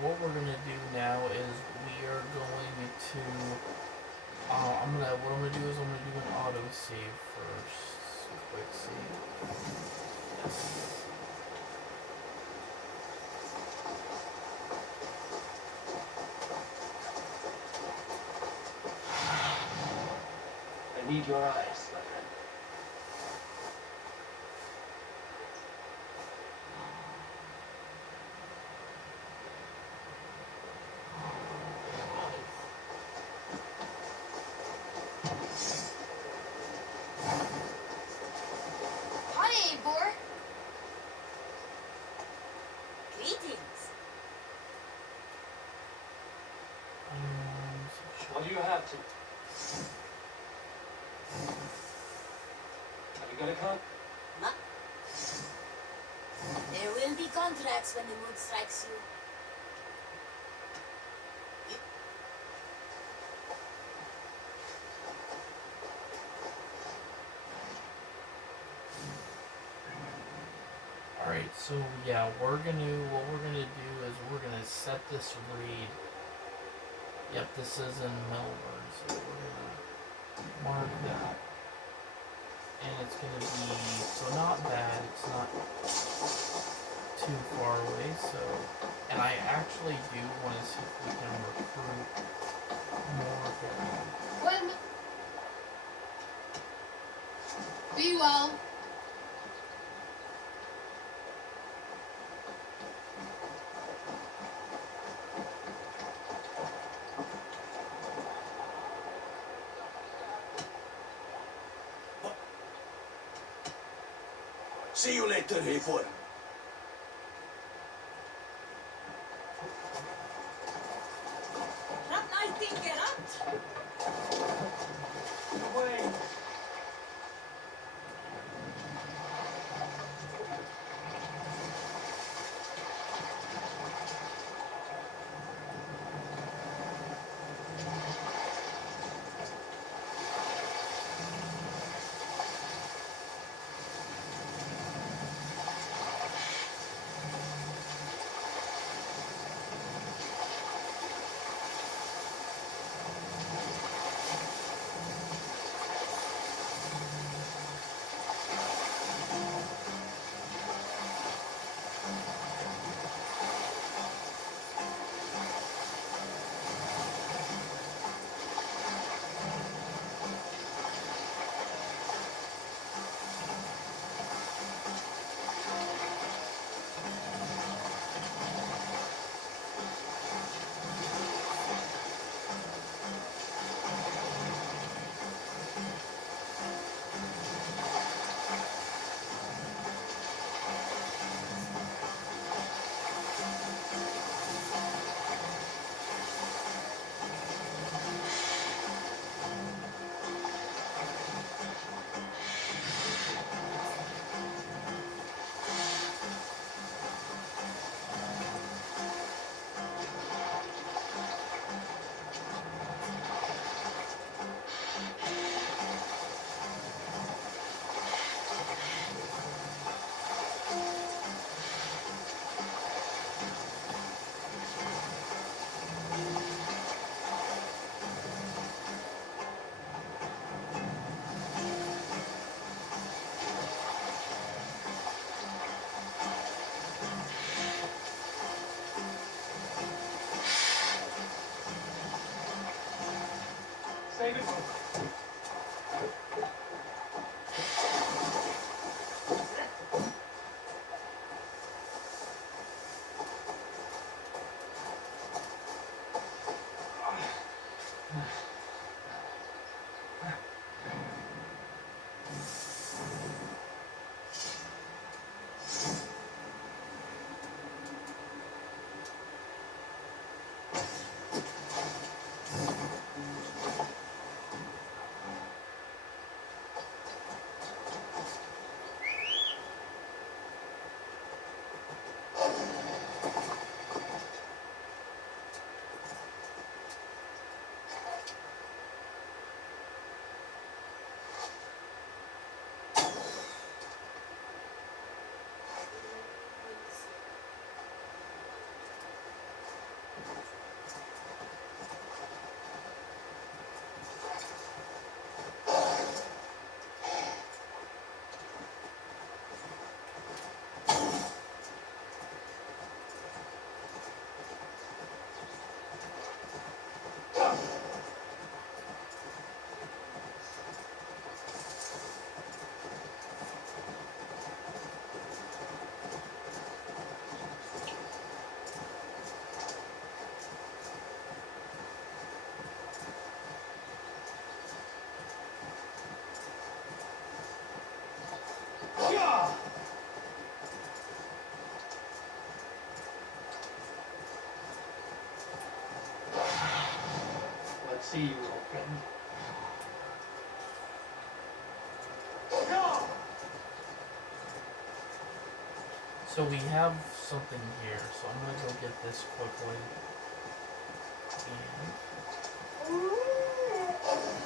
What we're gonna do now is we are going to. What I'm gonna do is I'm gonna do an auto save first. Quick save. Yes. I need your eyes, my friend. Hi, Eivor. Greetings. What do you have to? Have you got a con? Ma- There will be contracts when the mood strikes you. Alright, so yeah, what we're gonna do is we're gonna set this raid. Yep, this is in Melbourne, so we're gonna mark that. And it's gonna be, so not bad, it's not too far away, so, and I actually do want to see if we can recruit more people. When? Be well. See you later, Eivor. Wait. Let's see you open. So we have something here, so I'm gonna go get this quickly. And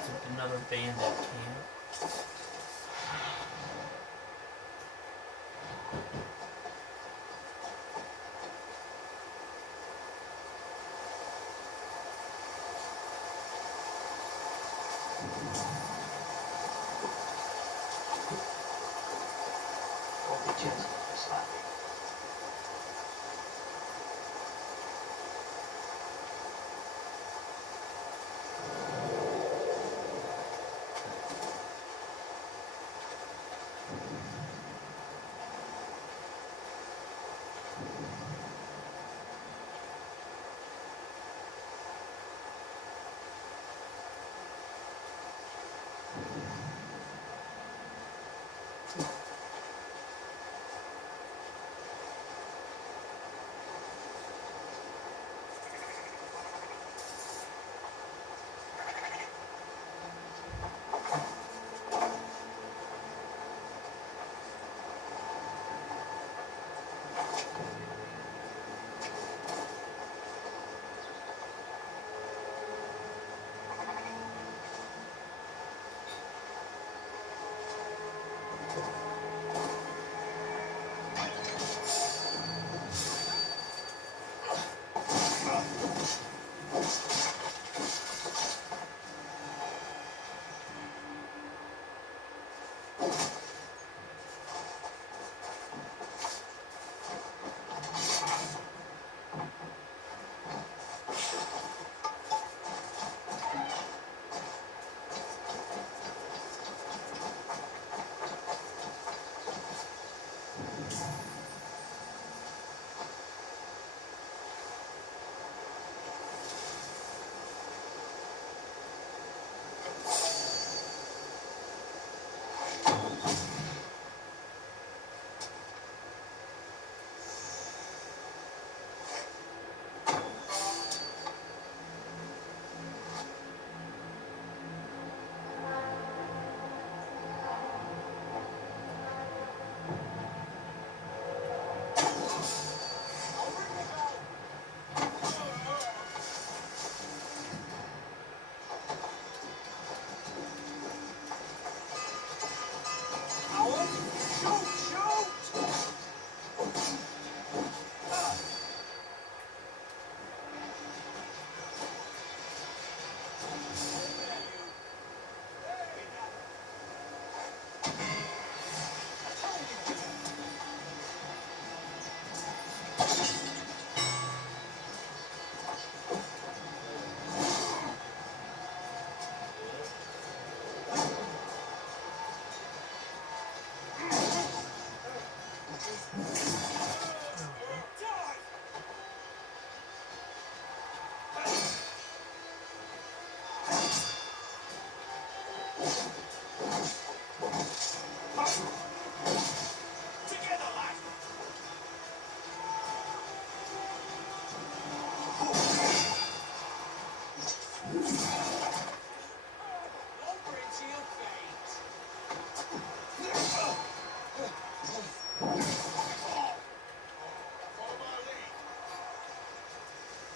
it's another bandit camp. Or be gentle with this lad.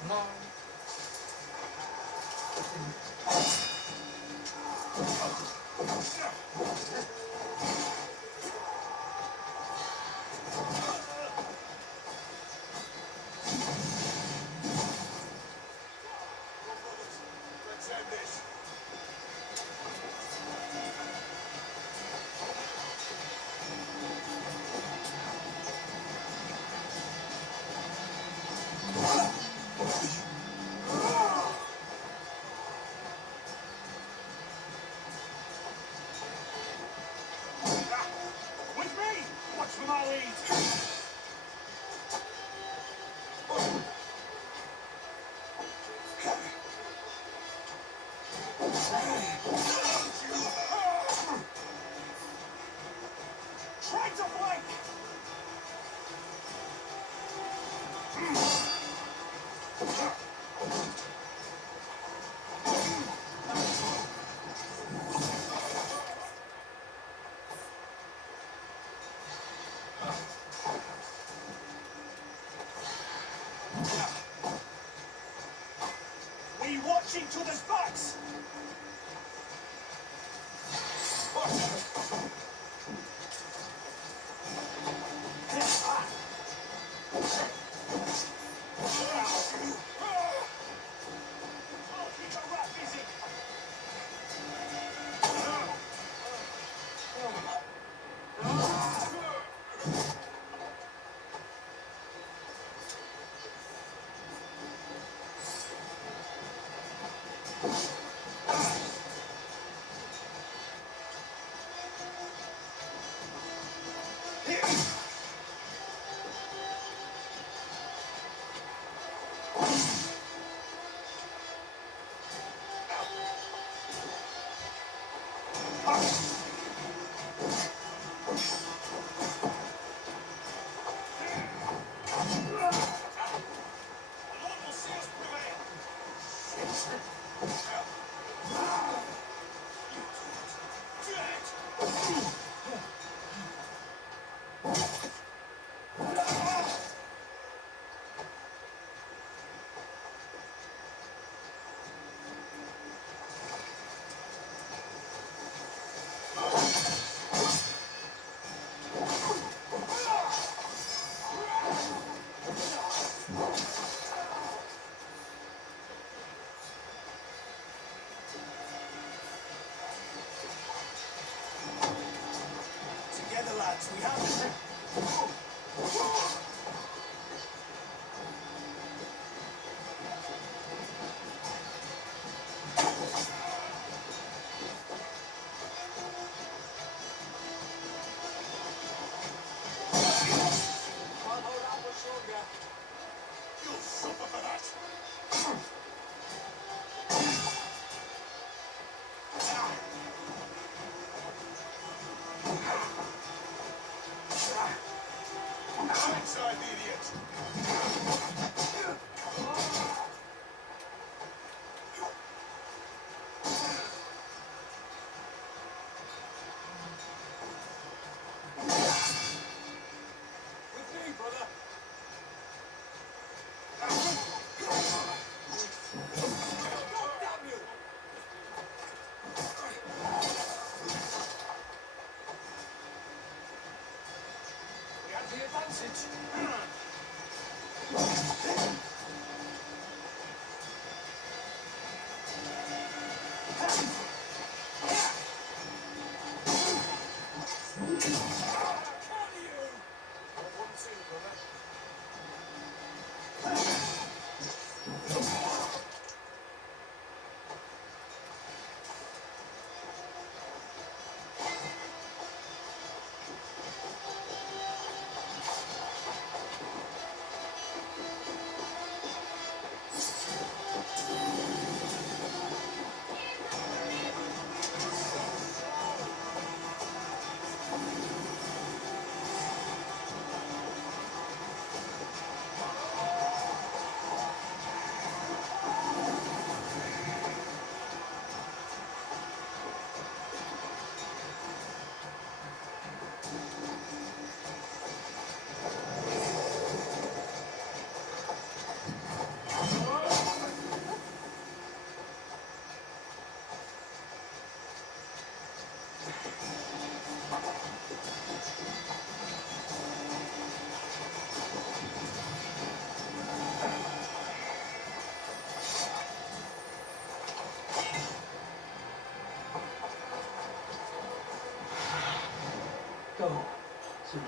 No. Let's end this. With me! Watch them all eat! Try to flank! We watch each other's backs! Keep a rat busy! The Lord will see us prevail! Together, lads, we have it. Can't hold out much longer. You'll suffer for that. Inside the idiot. With me, brother. God damn you! We have the advantage. Can you? One, two, brother. Solid.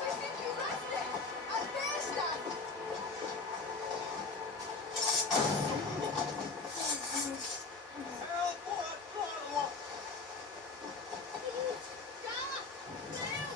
We think you left it! A bastard! Help! What? What? Gala! Leo!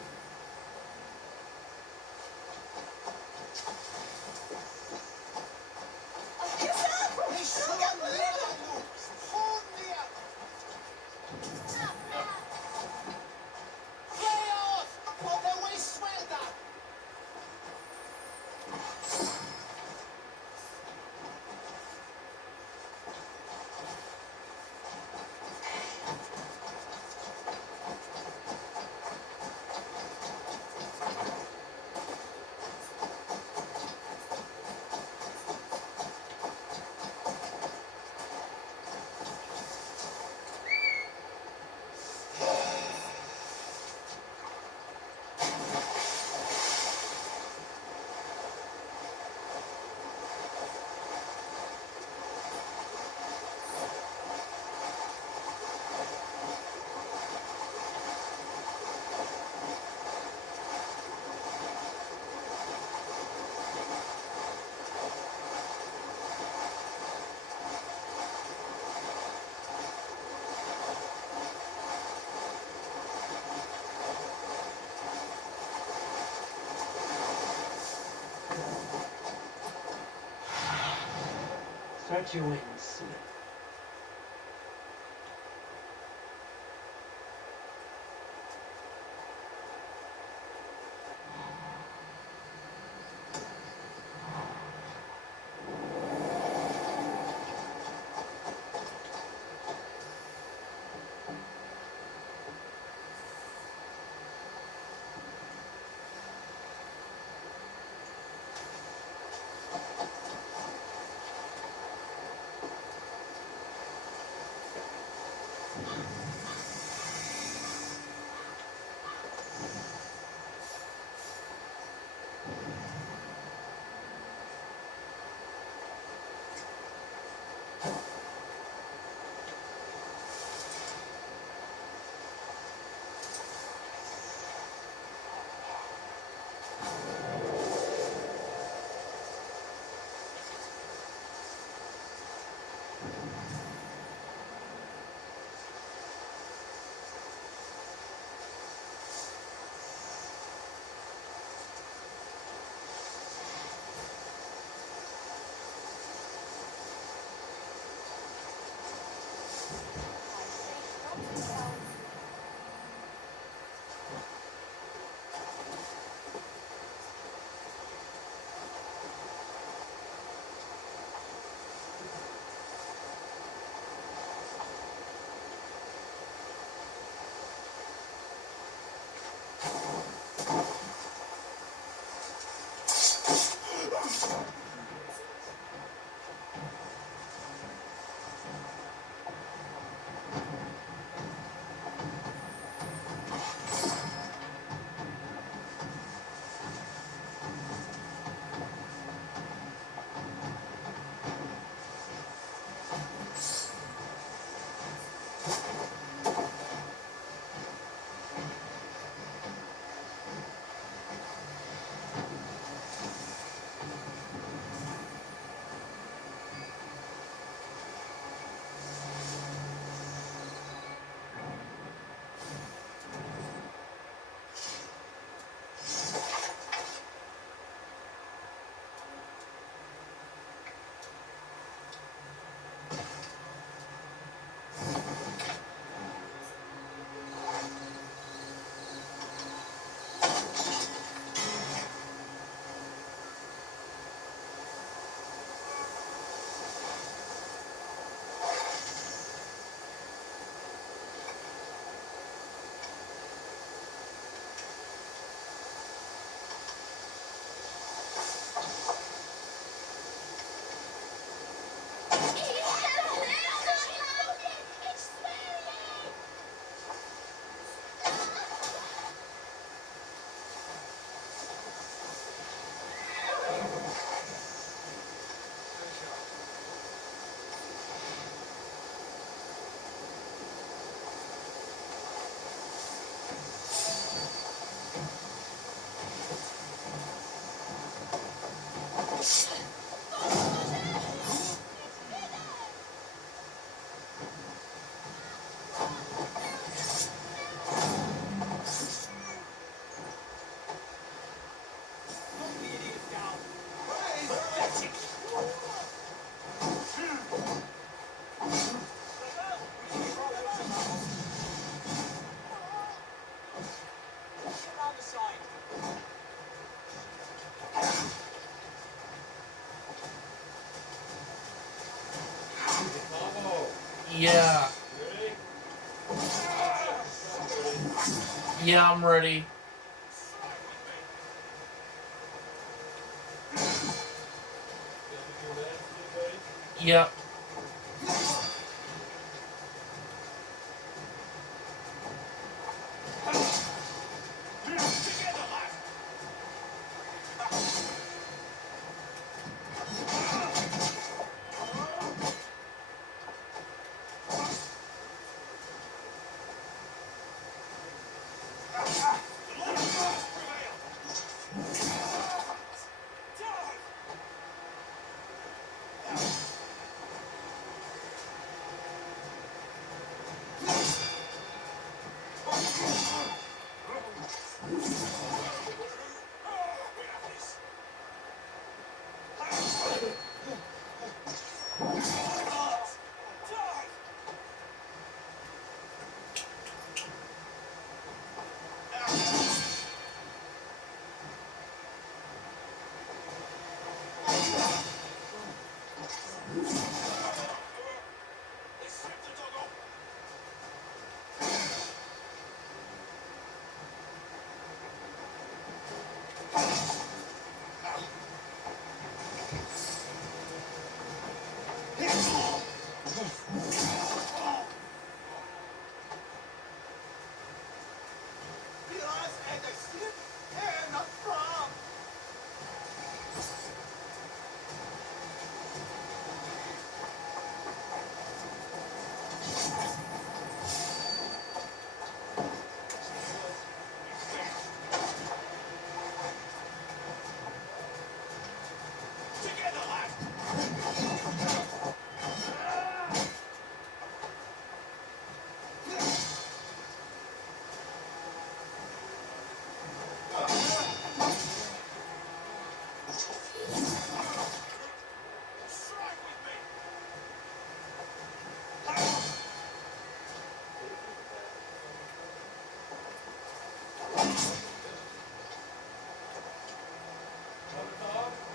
Stretch your wings, silly. Yeah. Ready? Yeah, I'm ready. Your legs, buddy? Yep.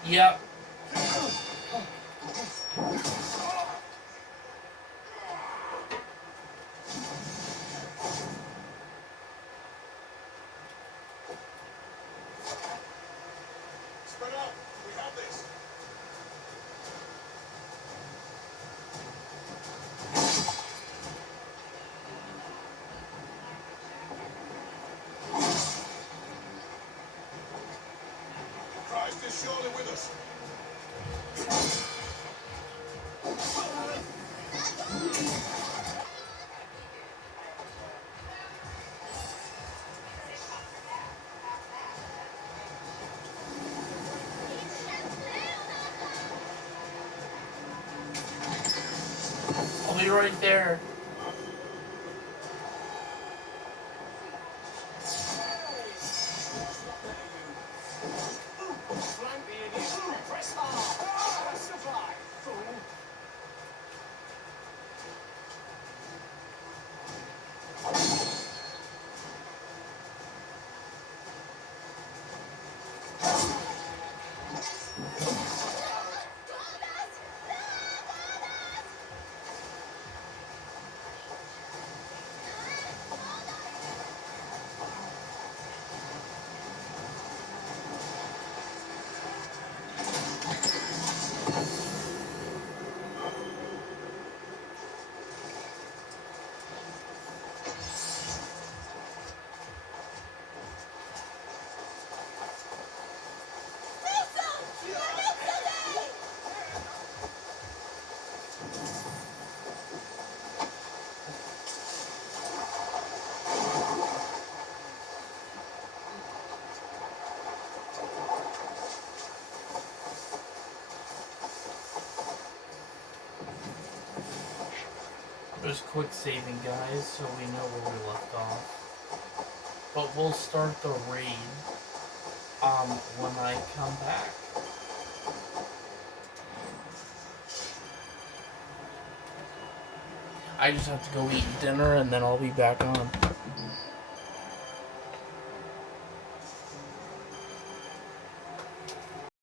Yep. Spread out. We have this. Christ is surely with us. I'll be right there. Just quick saving, guys, so we know where we left off. But we'll start the raid when I come back. I just have to go eat dinner and then I'll be back on.